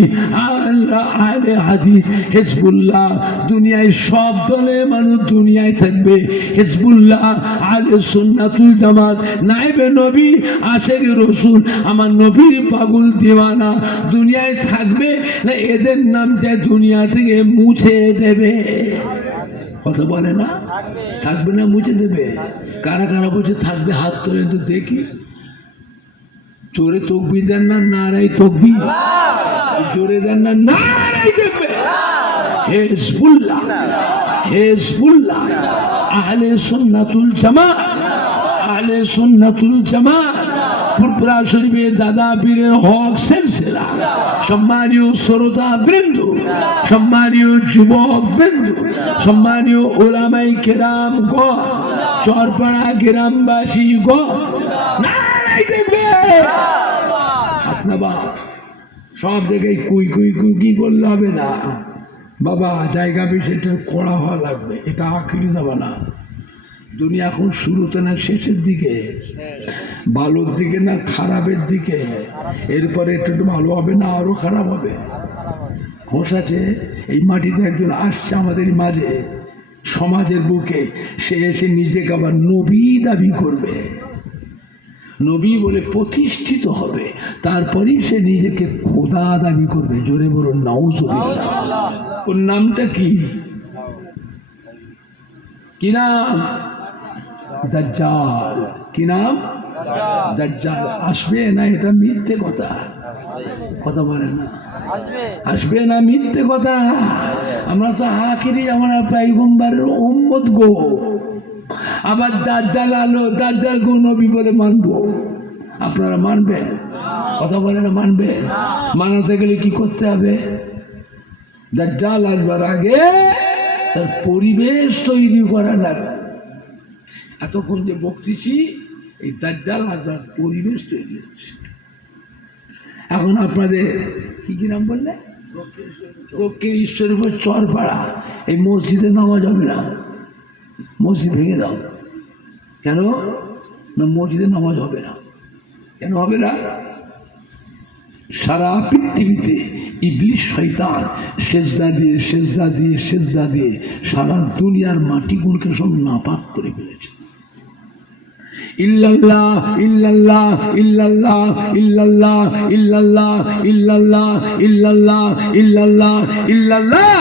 आले हादिस, हिजबुल्लाह, दुनिया सब দলের মানুষ দুনিয়ায় থাকবে। হিজবুল্লাহ, আহলে সুন্নাতুল জামাত, নায়েবে নবী, আশিকে রাসূল, আমার নবীর পাগল দিওয়ানা দুনিয়ায় থাকবে না এদের নামটা দুনিয়া থেকে মুছে দেবে? কথা বলে না? থাকবে না মুছে দেবে? কারা কারা বলছে থাকবে? হাত তোলেন তো দেখি। জোরে তকবীর দেন না নারায়ে তকবীর? জোরে দেন না নারায়ে তকবীর? হিজবুল্লাহ, হিজবুল্লাহ, আহলে সুন্নাতুল জামাত, আহলে সুন্নাতুল জামাত, ফুরফুরা শরীফের দাদা পীরের হক সিলসিলা। সম্মানীয় শ্রোতা বৃন্দ, সম্মানীয় যুবক বৃন্দ, সম্মানীয় ওলামায়ে কেরাম গণ, চরপাড়া গ্রামবাসী গণ, নারায়ে তাকবীর। আপনারা সব জায়গায় কুই কুই কুই কি করলে হবে না বাবা, জায়গা বিশেষটা করা হওয়া লাগবে। এটা আখিরি জামানা, দুনিয়া এখন শুরুতে না শেষের দিকে, ভালোর দিকে না খারাপের দিকে। এরপরে একটু ভালো হবে না আরো খারাপ হবে। হোশ আছে, এই মাটিতে একজন আসছে আমাদের মাঝে, সমাজের বুকে, সে এসে নিজেকে আবার নবী দাবি করবে, নবী বলে প্রতিষ্ঠিত হবে, তারপরেই সে নিজেকে খোদা দাবি করবে। জোরে বলুন নাউজুবিল্লাহ। ওর নামটা কি? কি নাম? দাজ্জাল। কি নাম? দাজ্জাল। আসবে না এটা মিথ্যে কথা, কথা বলে না, আসবে না মিথ্যে কথা। আমরা তো আখিরি জামানা পয়গম্বরের উম্মত গো, আবার দাজ্জাল আলো, দাজ্জাল গো নবী বলে মানবো? আপনারা মানবেন? কথা বলে না মানবে? মানাতে গেলে কি করতে হবে? দাজ্জাল আসবার আগে তার পরিবেশ তৈরি করা লাগবে। এতক্ষণ যে বকতেছি, এই দাজ্জাল আসবার পরিবেশ তৈরি হচ্ছে। এখন আপনাদের কি কি নাম বললে? দক্ষিণ ঈশ্বরপুর চরপাড়া, এই মসজিদে নামাজ হবে না, মসজিদ ভেঙে দাও। কেন না? মসজিদে নামাজ হবে না। কেন হবে না? সারা পৃথিবীতে ইবলিশ শয়তান সেজদা দিয়ে সেজদা দিয়ে সেজদা দিয়ে সারা দুনিয়ার মাটিগুলোকে সব নাপাক করে ফেলেছে। ইল্লাল্লাহ ইল্লাল্লাহ ইল্লাল্লাহ ইল্লাল্লাহ ইল্লাল্লাহ ইল্লাল্লাহ ইল্লাল্লাহ ইল্লাল্লাহ ইল্লাল্লাহ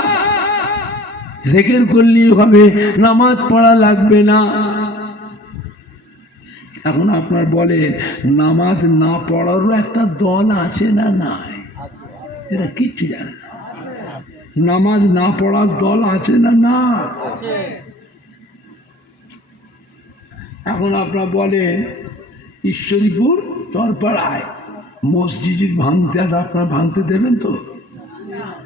জিকির করলেই হবে, নামাজ পড়া লাগবে না। এখন আপনার বলেন, নামাজ না পড়ারও একটা দল আছে না নাই? এরা কিচ্ছু জানে না। নামাজ না পড়ার দল আছে না না? এখন আপনার বলেন, ঈশ্বরীপুর চরপাড়ায় মসজিদ ভাঙতে, আর আপনার ভাঙতে দেবেন তো?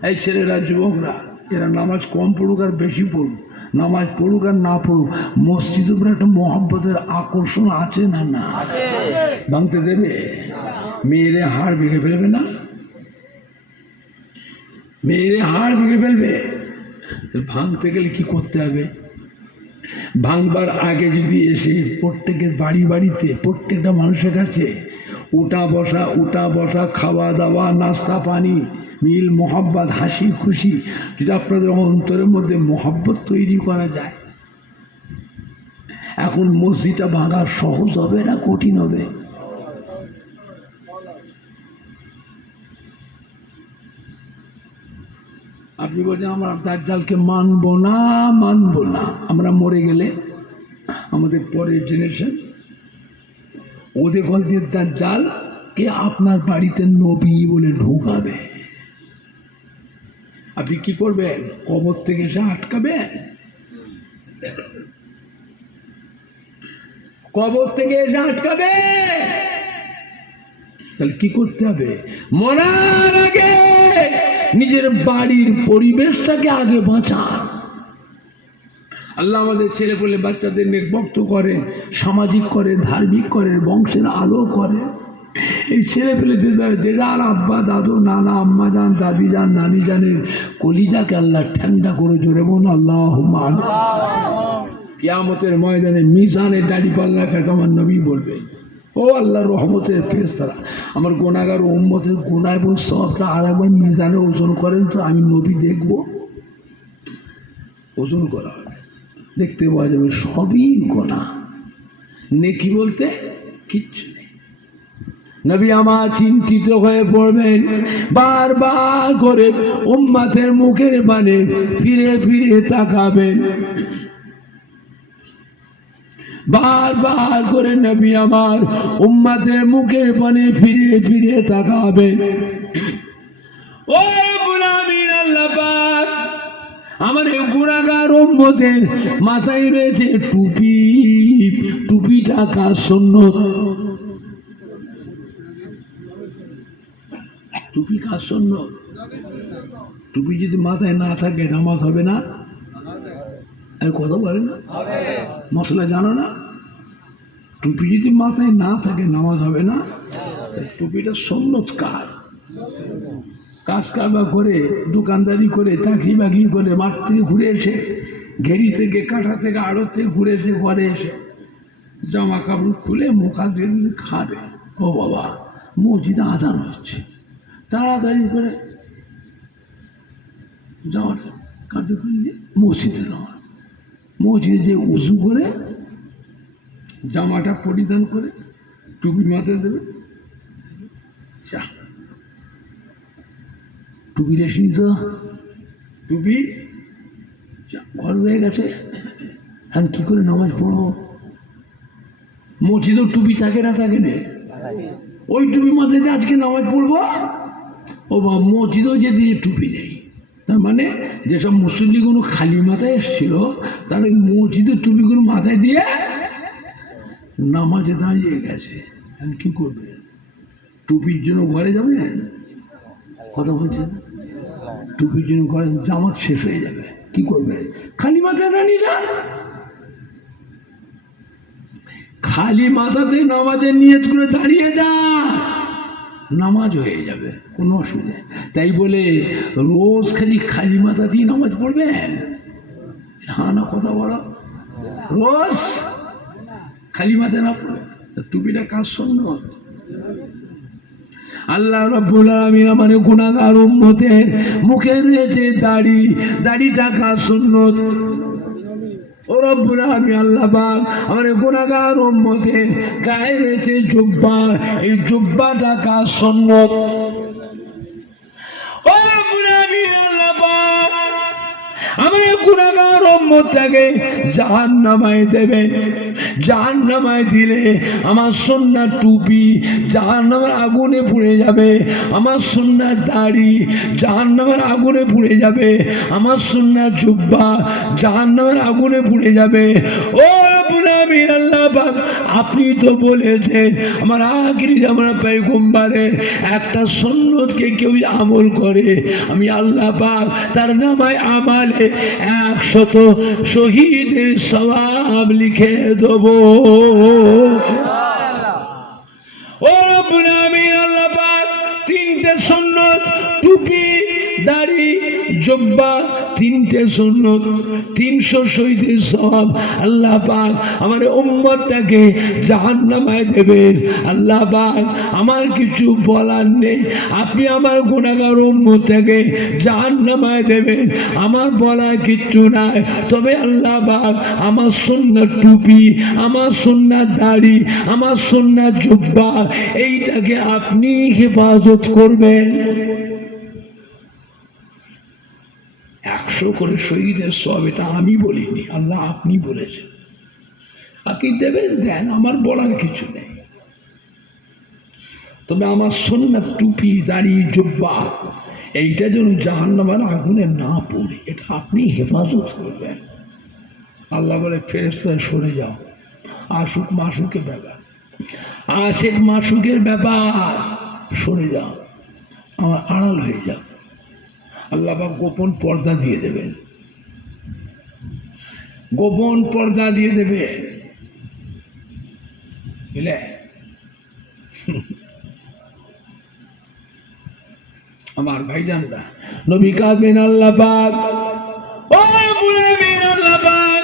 এই ছেলেরা, যুবকরা, এরা নামাজ কম পড়ুক আর বেশি পড়ুক, নামাজ পড়ুক আর না পড়ুক, মসজিদের উপরে একটা মহব্বতের আকর্ষণ আছে না না? ভাঙতে দেবে? মেয়েরে হাড় ভেঙে ফেলবে না? মেয়েরে হাড় ভেঙে ফেলবে। ভাঙতে গেলে কি করতে হবে? ভাঙবার আগে যদি এসে প্রত্যেকের বাড়ি বাড়িতে, প্রত্যেকটা মানুষের কাছে উঠা বসা, খাওয়া দাওয়া, নাস্তা পানি, মিল মোহাব্বত, হাসি খুশি, যদি আপনাদের অন্তরের মধ্যে মোহাব্বত তৈরি করা যায়, এখন মসজিদটা ভাঙা সহজ হবে না কঠিন হবে? আপনি বলছেন আমরা দাজ্জালকে মানবো না, মানবো না। আমরা মরে গেলে আমাদের পরের জেনারেশন ওদের বল দিয়ে দাজ্জালকে আপনার বাড়িতে নবী বলে ঢোকাবে। আপনি কি করবেন? কবর থেকে এসে আটকাবেন? কবর থেকে এসে আটকাবে? তাহলে কি করতে হবে? মরার আগে নিজের বাড়ির পরিবেশটাকে আগে বাঁচান। আল্লাহ আমাদের ছেলে বলে বাচ্চাদের নেকবক্ত করে, সামাজিক করে, ধার্মিক করে, বংশের আলো করে। এই ছেলে পেলে যে যার আব্বা দাদু নানা আম্মা যান দাদি যান নানি জানের কলিজাকে আল্লাহ ঠান্ডা করে, জোরে বোন আল্লাহুম্মা আমিন। কিয়ামতের ময়দানে মিজানে দাড়ি পাল্লা খেতে আমার নবী বলবে, ও আল্লাহর রহমতের ফেরেশতারা, আমার গুনাহগার উম্মতের গুনাহ এবং সওয়াবটা আরেকবার মিজানে ওজন করেন তো, আমি নবী দেখব। ওজন করা হবে, দেখতে পাওয়া যাবে সবই গুনাহ, নেকি বলতে কিচ্ছু নেই। নবী আমার চিন্তিত হয়ে পড়বেন, বারবার করে উম্মতের মুখের পানে ফিরে ফিরে তাকাবেন। বারবার করে নবী আমার উম্মতের মুখের পানে ফিরে ফিরে তাকাবেন। ও গোলামিন, আল্লাহ পাক আমার এই গুণাগার উম্মতের মাথায় রয়েছে টুপি। টুপিটা কার সুন্নত? টুপি কার সুন্নত? টুপি যদি মাথায় না থাকে নামাজ হবে না। আর কথা বলে না, মশলা জানো না? টুপি যদি মাথায় না থাকে নামাজ হবে না। টুপিটা সুন্নত কার? কাজ কারবার করে, দোকানদারি করে, চাকরি বাকরি করে, মাঠ থেকে ঘুরে এসে, ঘেরি থেকে, কাঁটা থেকে, আড়ত থেকে ঘুরে এসে ঘরে এসে জামা কাপড় খুলে মুখা দিয়ে খাবে। ও বাবা, মসজিদে আজান হচ্ছে, তাড়াতাড়ি করে জামাটা কাঁধে খুলে মসজিদে নেওয়া। মসজিদে যে উজু করে জামাটা পরিধান করে টুপি মাথায় দেবে। টুপি রেসিনি তো, টুপি ঘর হয়ে গেছে। এখন কি করে নামাজ পড়বো? মসজিদেও টুপি থাকে না থাকে না? ওই টুপি মাথায় দিয়ে আজকে নামাজ পড়বো। ও বা মসজিদেও যদি টুপি নেই, তার মানে যেসব মুসল্লিগুলো খালি মাথায় এসেছিল তারা ওই মসজিদের টুপিগুলো মাথায় দিয়ে নামাজে দাঁড়িয়ে গেছে। এখন কি করবে? টুপির জন্য ঘরে যাবেন? কথা বলছেন, টুপির জন্য ঘরে জামাত শেষ হয়ে যাবে, কি করবে? খালি মাথায় দাঁড়িয়ে না, খালি মাথাতে নামাজের নিয়ত করে দাঁড়িয়ে যা, নামাজ হয়ে যাবে, কোনো অসুবিধা। তাই বলে রোজ খালি মাথাতেই নামাজ পড়বেন? হ্যাঁ না কথা বলো, রোজ খালি মাথায় না পড়বে। টুপিটা কাজ সুন্নত। আল্লাহ রাব্বুল আলামিন আমাদের গুনাহগার উম্মতের মুখে রয়েছে দাড়ি। দাড়িটা কাজ সুন্নত। ও রব্বুল আলামিন আল্লাহ পাক আমাদের গুনাহগার উম্মতের গায়ে রয়েছে জুব্বা। এই জুব্বাটা কাজ সুন্নত। ও রব্বুল আলামিন আল্লাহ পাক আমাদের গুনাহগার উম্মতটাকে জাহান্নামায় দেবেন। জাহান্নামায় দিলে আমার সুন্নাত টুপি জাহান্নামের আগুনে পুড়ে যাবে, আমার সুন্নাত দাড়ি জাহান্নামের আগুনে পুড়ে যাবে, আমার সুন্নাত জুব্বা জাহান্নামের আগুনে পুড়ে যাবে। ও রব্বুল আলামিন আল্লাহ পাক আপনি তো বলেছেন আমার আখিরি জামানা পয়গম্বরের একটা সুন্নতকে কেউ আমল করে আমি আল্লাহ পাক তার নামায় আমালে 100 শহীদের সওয়াব লিখে দেবো। ও রব্বুল আলামিন আল্লাহ পাক তিনটে সুন্নত টুপি দাড়ি জুব্বা তিনটে সুন্নত 300 শহীদের সওয়াব আল্লাহ পাক আমার উম্মতটাকে জাহান্নামায় দেবেন। আল্লাহ পাক আমার কিছু বলার নেই, আপনি আমার গুনাহগার উম্মতটাকে জাহান্নামায় দেবেন, আমার বলার কিচ্ছু নাই। তবে আল্লাহ পাক আমার সুন্নাত টুপি, আমার সুন্নাত দাড়ি, আমার সুন্নাত জুব্বা এইটাকে আপনি হেফাজত করবেন। 100 করে শহীদের সব, এটা আমি বলিনি, আল্লাহ আপনি বলেছেন। আপনি দেবেন দেন, আমার বলার কিছু নেই। তবে আমার সুন্নাত টুপি দাড়ি জুব্বা এইটা যেন জাহান্নামের আগুনে না পড়ে, এটা আপনি হেফাজত করবেন। আল্লাহ বলে ফেরেশতারা সরে যাও, আশুক মাসুকের ব্যাপার, আশেক মাসুকের ব্যাপার, সরে যাও, আমার আড়াল হয়ে যাও। আল্লাহ পাক গোপন পর্দা দিয়ে দেবেন, গোপন পর্দা দিয়ে দেবে, বুঝলে? আমার ভাইজানরা নবী কাঁদবেন আল্লাহ পাক, ও মুনাফিক আল্লাহ পাক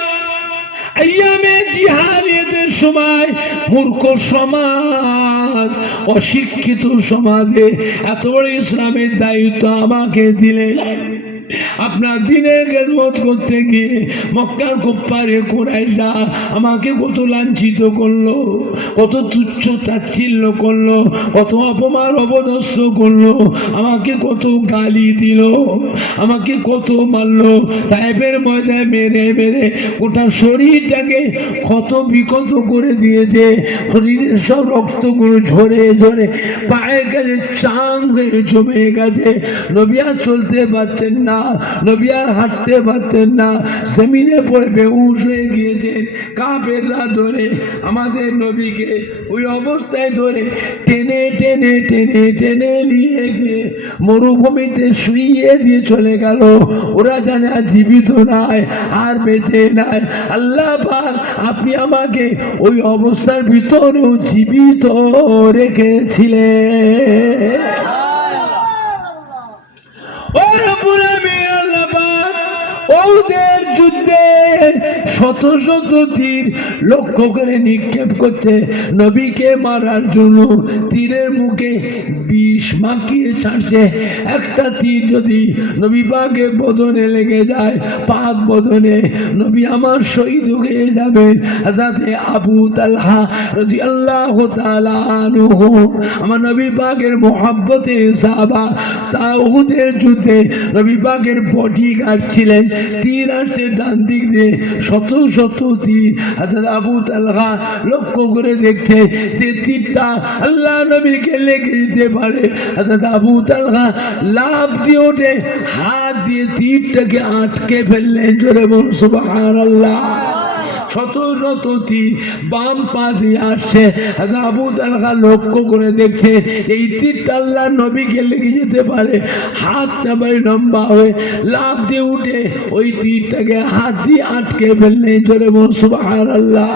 আইয়ামে জিহাদিয়াতের সময় মূর্খ সমাজ অশিক্ষিত সমাজে এত বড় ইসলামের দায়িত্ব আমাকে দিলেন। আপনার দিনের খেদমত করতে গিয়ে মক্কার কুফারে কুরাইশা আমাকে কত লাঞ্ছিত করলো, কত তুচ্ছ তাচ্ছিল্য করলো, কত অপমান অপদস্থ করলো, আমাকে কত গালি দিল, আমাকে কত মারলো, তাইফের ময়দানে মেরে মেরে গোটা শরীরটাকে ক্ষত বিক্ষত করে দিয়েছে। শরীরের সব রক্তগুলো ঝরে ঝরে পায়ের কাছে চাং হয়ে জমে গেছে। নবী আর চলতে পারছেন না, নবী আর হাঁটতে পারছেন না, জমিনে পড়ে বেহুশ হয়ে গিয়েছে। কাফেররা ধরে আমাদের নবীকে ওই অবস্থায় ধরে টেনে টেনে টেনে টেনে নিয়ে গিয়ে মরুভূমিতে শুইয়ে দিয়ে চলে গেল। ওরা জানে আর জীবিত নাই, আর বেঁচে নাই। আল্লাহ পাক আপনি আমাকে ওই অবস্থার ভিতরেও জীবিত রেখেছিলেন। ওদের যুদ্ধে শত শত তীর লক্ষ্য করে নিক্ষেপ করছে নবীকে মারার জন্য। তীরের মুখে বিষ মাখিয়ে ছাড়ছে। একটা তীর যদি নবী পাকের বদনে লেগে যায়, পাক বদনে, নবী আমার শহীদ হয়ে যাবেন। যাতে আবু তালহা রাদিয়াল্লাহু তাআলা আনহু আমার নবী পাকের মুহাব্বতে সাহাবা, তা উহুদের যুদ্ধে নবী পাকের বডিগার্ড ছিলেন। তীর আসছে ডান দিক দিয়ে, শত শত তীর। হযরত আবু তালহা লক্ষ্য করে দেখছে যে তীরটা আল্লাহ নবীকে লেগে যেতে পারে। হযরত আবু তালহা লাফ দিয়ে ওঠে, হাত দিয়ে তীরটাকে আটকে ফেললেন। জোরে বলুন সুবহানাল্লাহ। শত শত তীর বাম পা দিয়ে আসছে। আবু তালহা লক্ষ্য করে দেখছে এই তীরটা আল্লাহ নবীকে লেগে যেতে পারে। হাতটা ভাই লম্বা হয়ে লাফ দিয়ে উঠে ওই তীরটাকে হাত দিয়ে আটকে ফেললেন। জোরে বলুন সুবহানাল্লাহ।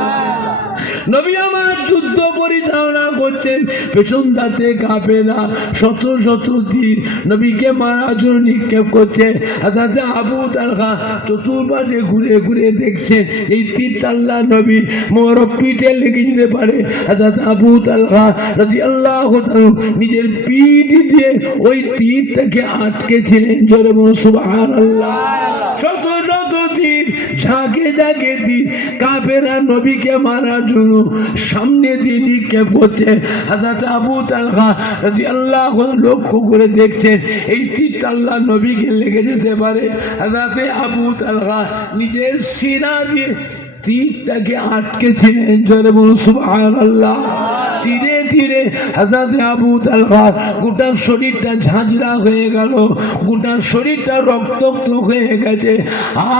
নবী আমার যুদ্ধ পরিচালনা করছেন, পেছন দাঁতে কাফেররা শত শত তীর নবীকে মারার জন্য নিক্ষেপ করছে। হযরত আবু তালহা চতুর্পাশে ঘুরে ঘুরে দেখছে এই তীরটা আল্লাহ নবী মোবারক পিঠে লেগে যেতে পারে। হযরত আবু তালহা রাদিয়াল্লাহু তাআলা নিজের পিঠ দিয়ে ওই তীরটাকে আটকেছিলেন। জোরে বলুন সুবহানাল্লাহ। শত শত তীর ঝাঁকে ঝাঁকে তীর কাফেররা নবীকে মারার জন্য সামনে দিয়ে নিক্ষেপ করছে। হযরত আবু তালহা রাদিয়াল্লাহু আনহু লক্ষ্য করে দেখছেন এই তীরটা আল্লাহ নবীকে লেগে যেতে পারে। হযরত আবু তালহা নিজের সিনা দিয়ে তীরটাকে আটকেছিলেন। জোরে বলুন সুবহানাল্লাহ। ধীরে ধীরে হযরত আবু তালহা গোটা শরীরটা ঝাঁঝরা হয়ে গেল, গোটা শরীরটা রক্তাক্ত হয়ে গেছে।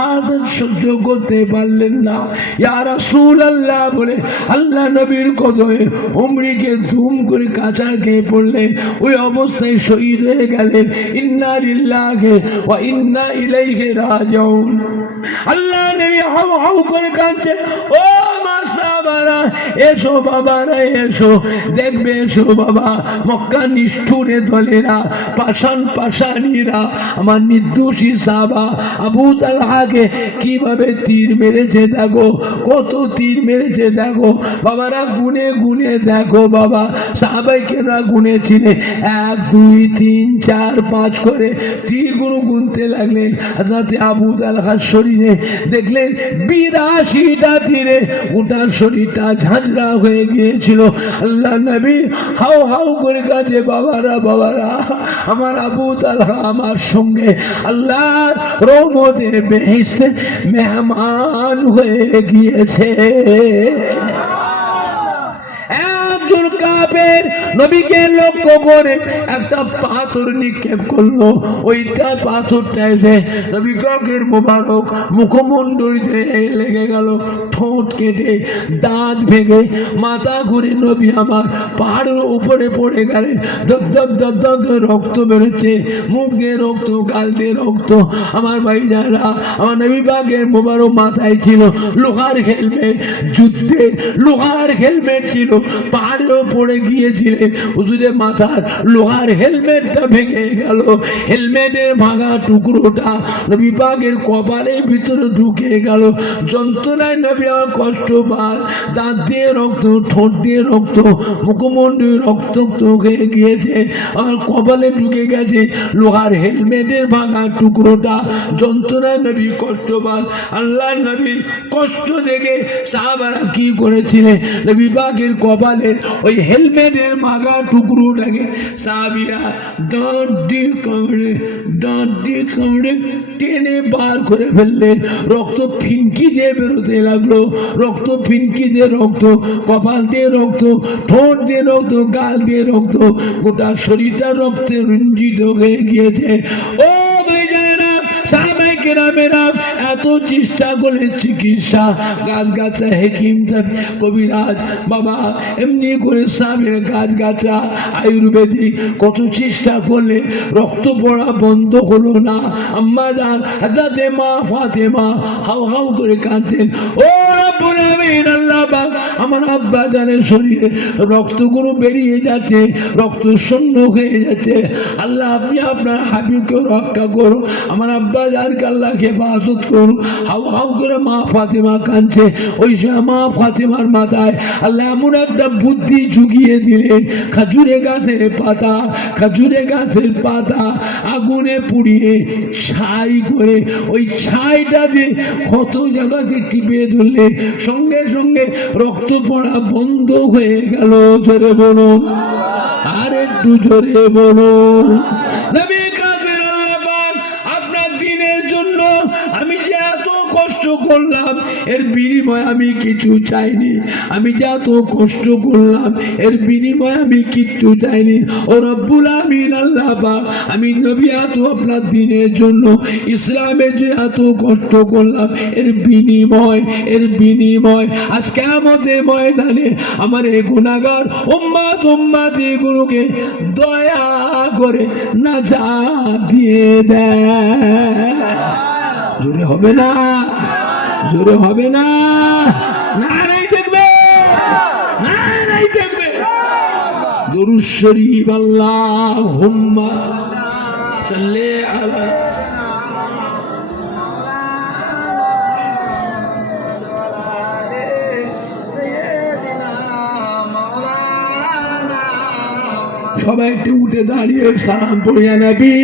আর সহ্য করতে পারলেন না। ইয়া রাসূলুল্লাহ বলে আল্লাহ নবীর কদমে উমরিকে ধুম করে কাঁচা খেয়ে পড়লেন। ওই অবস্থায় শহীদ হয়ে গেলেন। ইন্না লিল্লাহি ওয়া ইন্না ইলাইহি রাজিউন। আল্লাহ নবী হাউ হাউ করে কাঁদছে, ও মা সাহাবারা এসো, বাবারা এসো, দেখবে এসো বাবা। মক্কা নিষ্ঠুরে দলেরা, পাষাণ পাষাণীরা আমার নির্দোষী সাহাবা আবু তালহাকে কিভাবে তীর মেরেছে দেখো, কত তীর মেরেছে দেখো বাবারা। গুনে গুনে দেখো বাবা। সাহাবাইকেরা গুনেছিলেন 1 2 3 4 5 করে তীরগুলো গুনতে লাগলেন। হযরত আবু তালহার শরীরে দেখলেন 82টা তীরে গোটা শরীরটা ঝাঁঝরা হয়ে গিয়েছিল। আল্লাহ নবী হাউ হাউ করে কাঁদে, বাবারা বাবারা আমার আবু তালহা আমার সঙ্গে আল্লাহর রহমতের বেহেশতে মেহমান হয়ে গিয়েছে। একজন কাফের নবীকে লক্ষ্য করে একটা পাথর নিক্ষেপ করলো। ওইটা পাথরটা এসে নবী পাকের মোবারক মুখমণ্ডলীতে লেগে গেল। ঠোঁট কেটে, দাঁত ভেঙে, মাথা ঘুরে নবী আমার পাহাড়ের উপরে পড়ে গেলেন। দগ দগ দগ দগ রক্ত বেরোচ্ছে, মুখ দিয়ে রক্ত, গাল দিয়ে রক্ত। আমার ভাই যারা আমার নবী পাকের মোবারক মাথায় ছিল লোহার হেলমেট, যুদ্ধে লোহার হেলমেট ছিল। পাহাড়েও পড়ে গিয়েছিলেন, হুজুরের মাথার লোহার হেলমেটটা ভেঙে গেল। হেলমেটের ভাঙা টুকরোটা নবী পাকের কপালের ভিতরে ঢুকে গেল। যন্ত্রণায় নবী আমার কষ্ট পায়। দাঁত দিয়ে রক্ত, ঠোঁট দিয়ে রক্ত, মুখমণ্ডল রক্তাক্ত হয়ে গিয়েছে। আমার কপালে ঢুকে গেছে লোহার হেলমেটের ভাঙা টুকরোটা। যন্ত্রণায় নবী কষ্ট পান। আল্লাহ নবীর কষ্ট দেখে সাহাবারা কি করেছিলেন, নবী পাকের কপালের ওই হেলমেটের মাগা টুকরোটাকে সাহাবীরা দাঁত দিয়ে কামড়ে টেনে বার করে ফেললেন। রক্ত ফিনকি দিয়ে বেরোতে লাগলো, রক্ত ফিনকি দিয়ে রক্ত, কপাল দিয়ে রক্ত, ঠোঁট দিয়ে রক্ত, গাল দিয়ে রক্ত, গোটা শরীরটা রক্তে রঞ্জিত হয়ে গিয়েছে। ও ভাইজানেরা, সাহাবায়ে কেরামেরা এত চেষ্টা করে চিকিৎসা, গাছগাছা হেকিম কবিরাজ বাবা এমনি করে সাহেবের গাছগাছা আয়ুর্বেদিক কত চেষ্টা করলে রক্ত পড়া বন্ধ হলো না। আম্মা জান হযরতে মা ফাতেমা হাউ হাউ করে কাঁদতেন, ও রব্বুল আমিন, আল্লাহ পাক আমার আব্বা জানের শরীরে রক্তগুলো বেরিয়ে যাচ্ছে, রক্ত শূন্য হয়ে যাচ্ছে। আল্লাহ আপনি আপনার হাবিবকে রক্ষা করুন, আমার আব্বা জানকে আল্লাহ হেফাজত করুন। হাউ হাউ করে মা ফাতেমা কাঁদছে। ওই মা ফাতেমার মাথায় আল্লাহ এমন একটা বুদ্ধি জুগিয়ে দিলেন, খেজুরে গাছের পাতা আগুনে পুড়িয়ে ছাই করে ওই ছাইটা দিয়ে কত জায়গাকে টিপে ধরলে সঙ্গে সঙ্গে রক্ত পড়া বন্ধ হয়ে গেল। জোরে বলুন, আর একটু জোরে বলুন। নবী কাদের আল্লাহ পাক আপনার দিনের জন্য আমি যে এত কষ্ট করলাম এর বিনিময়ে আমি কিছু চাইনি, আমি যে এত কষ্ট করলাম এর বিনিময়ে আমি কিচ্ছু চাইনি। ও রব্বুল আমিন আল্লাহ পাক, আমি নবী এত আপনার দিনের জন্য ইসলামে যে এত কষ্ট করলাম এর বিনিময় আজ কিয়ামতের ময়দানে আমার এই গুনাহগার উম্মত এগুলোকে দয়া করে নাজাত দিয়ে দেয়। জোরে হবে না, জোরে হবে না, নারাই দেখবে, নারাই দেখবে। দুরূদ শরীফ আল্লাহুম্মা সাল্লি আলা সবাই একটু উঠে দাঁড়িয়ে সালাম পড়িয়া নবী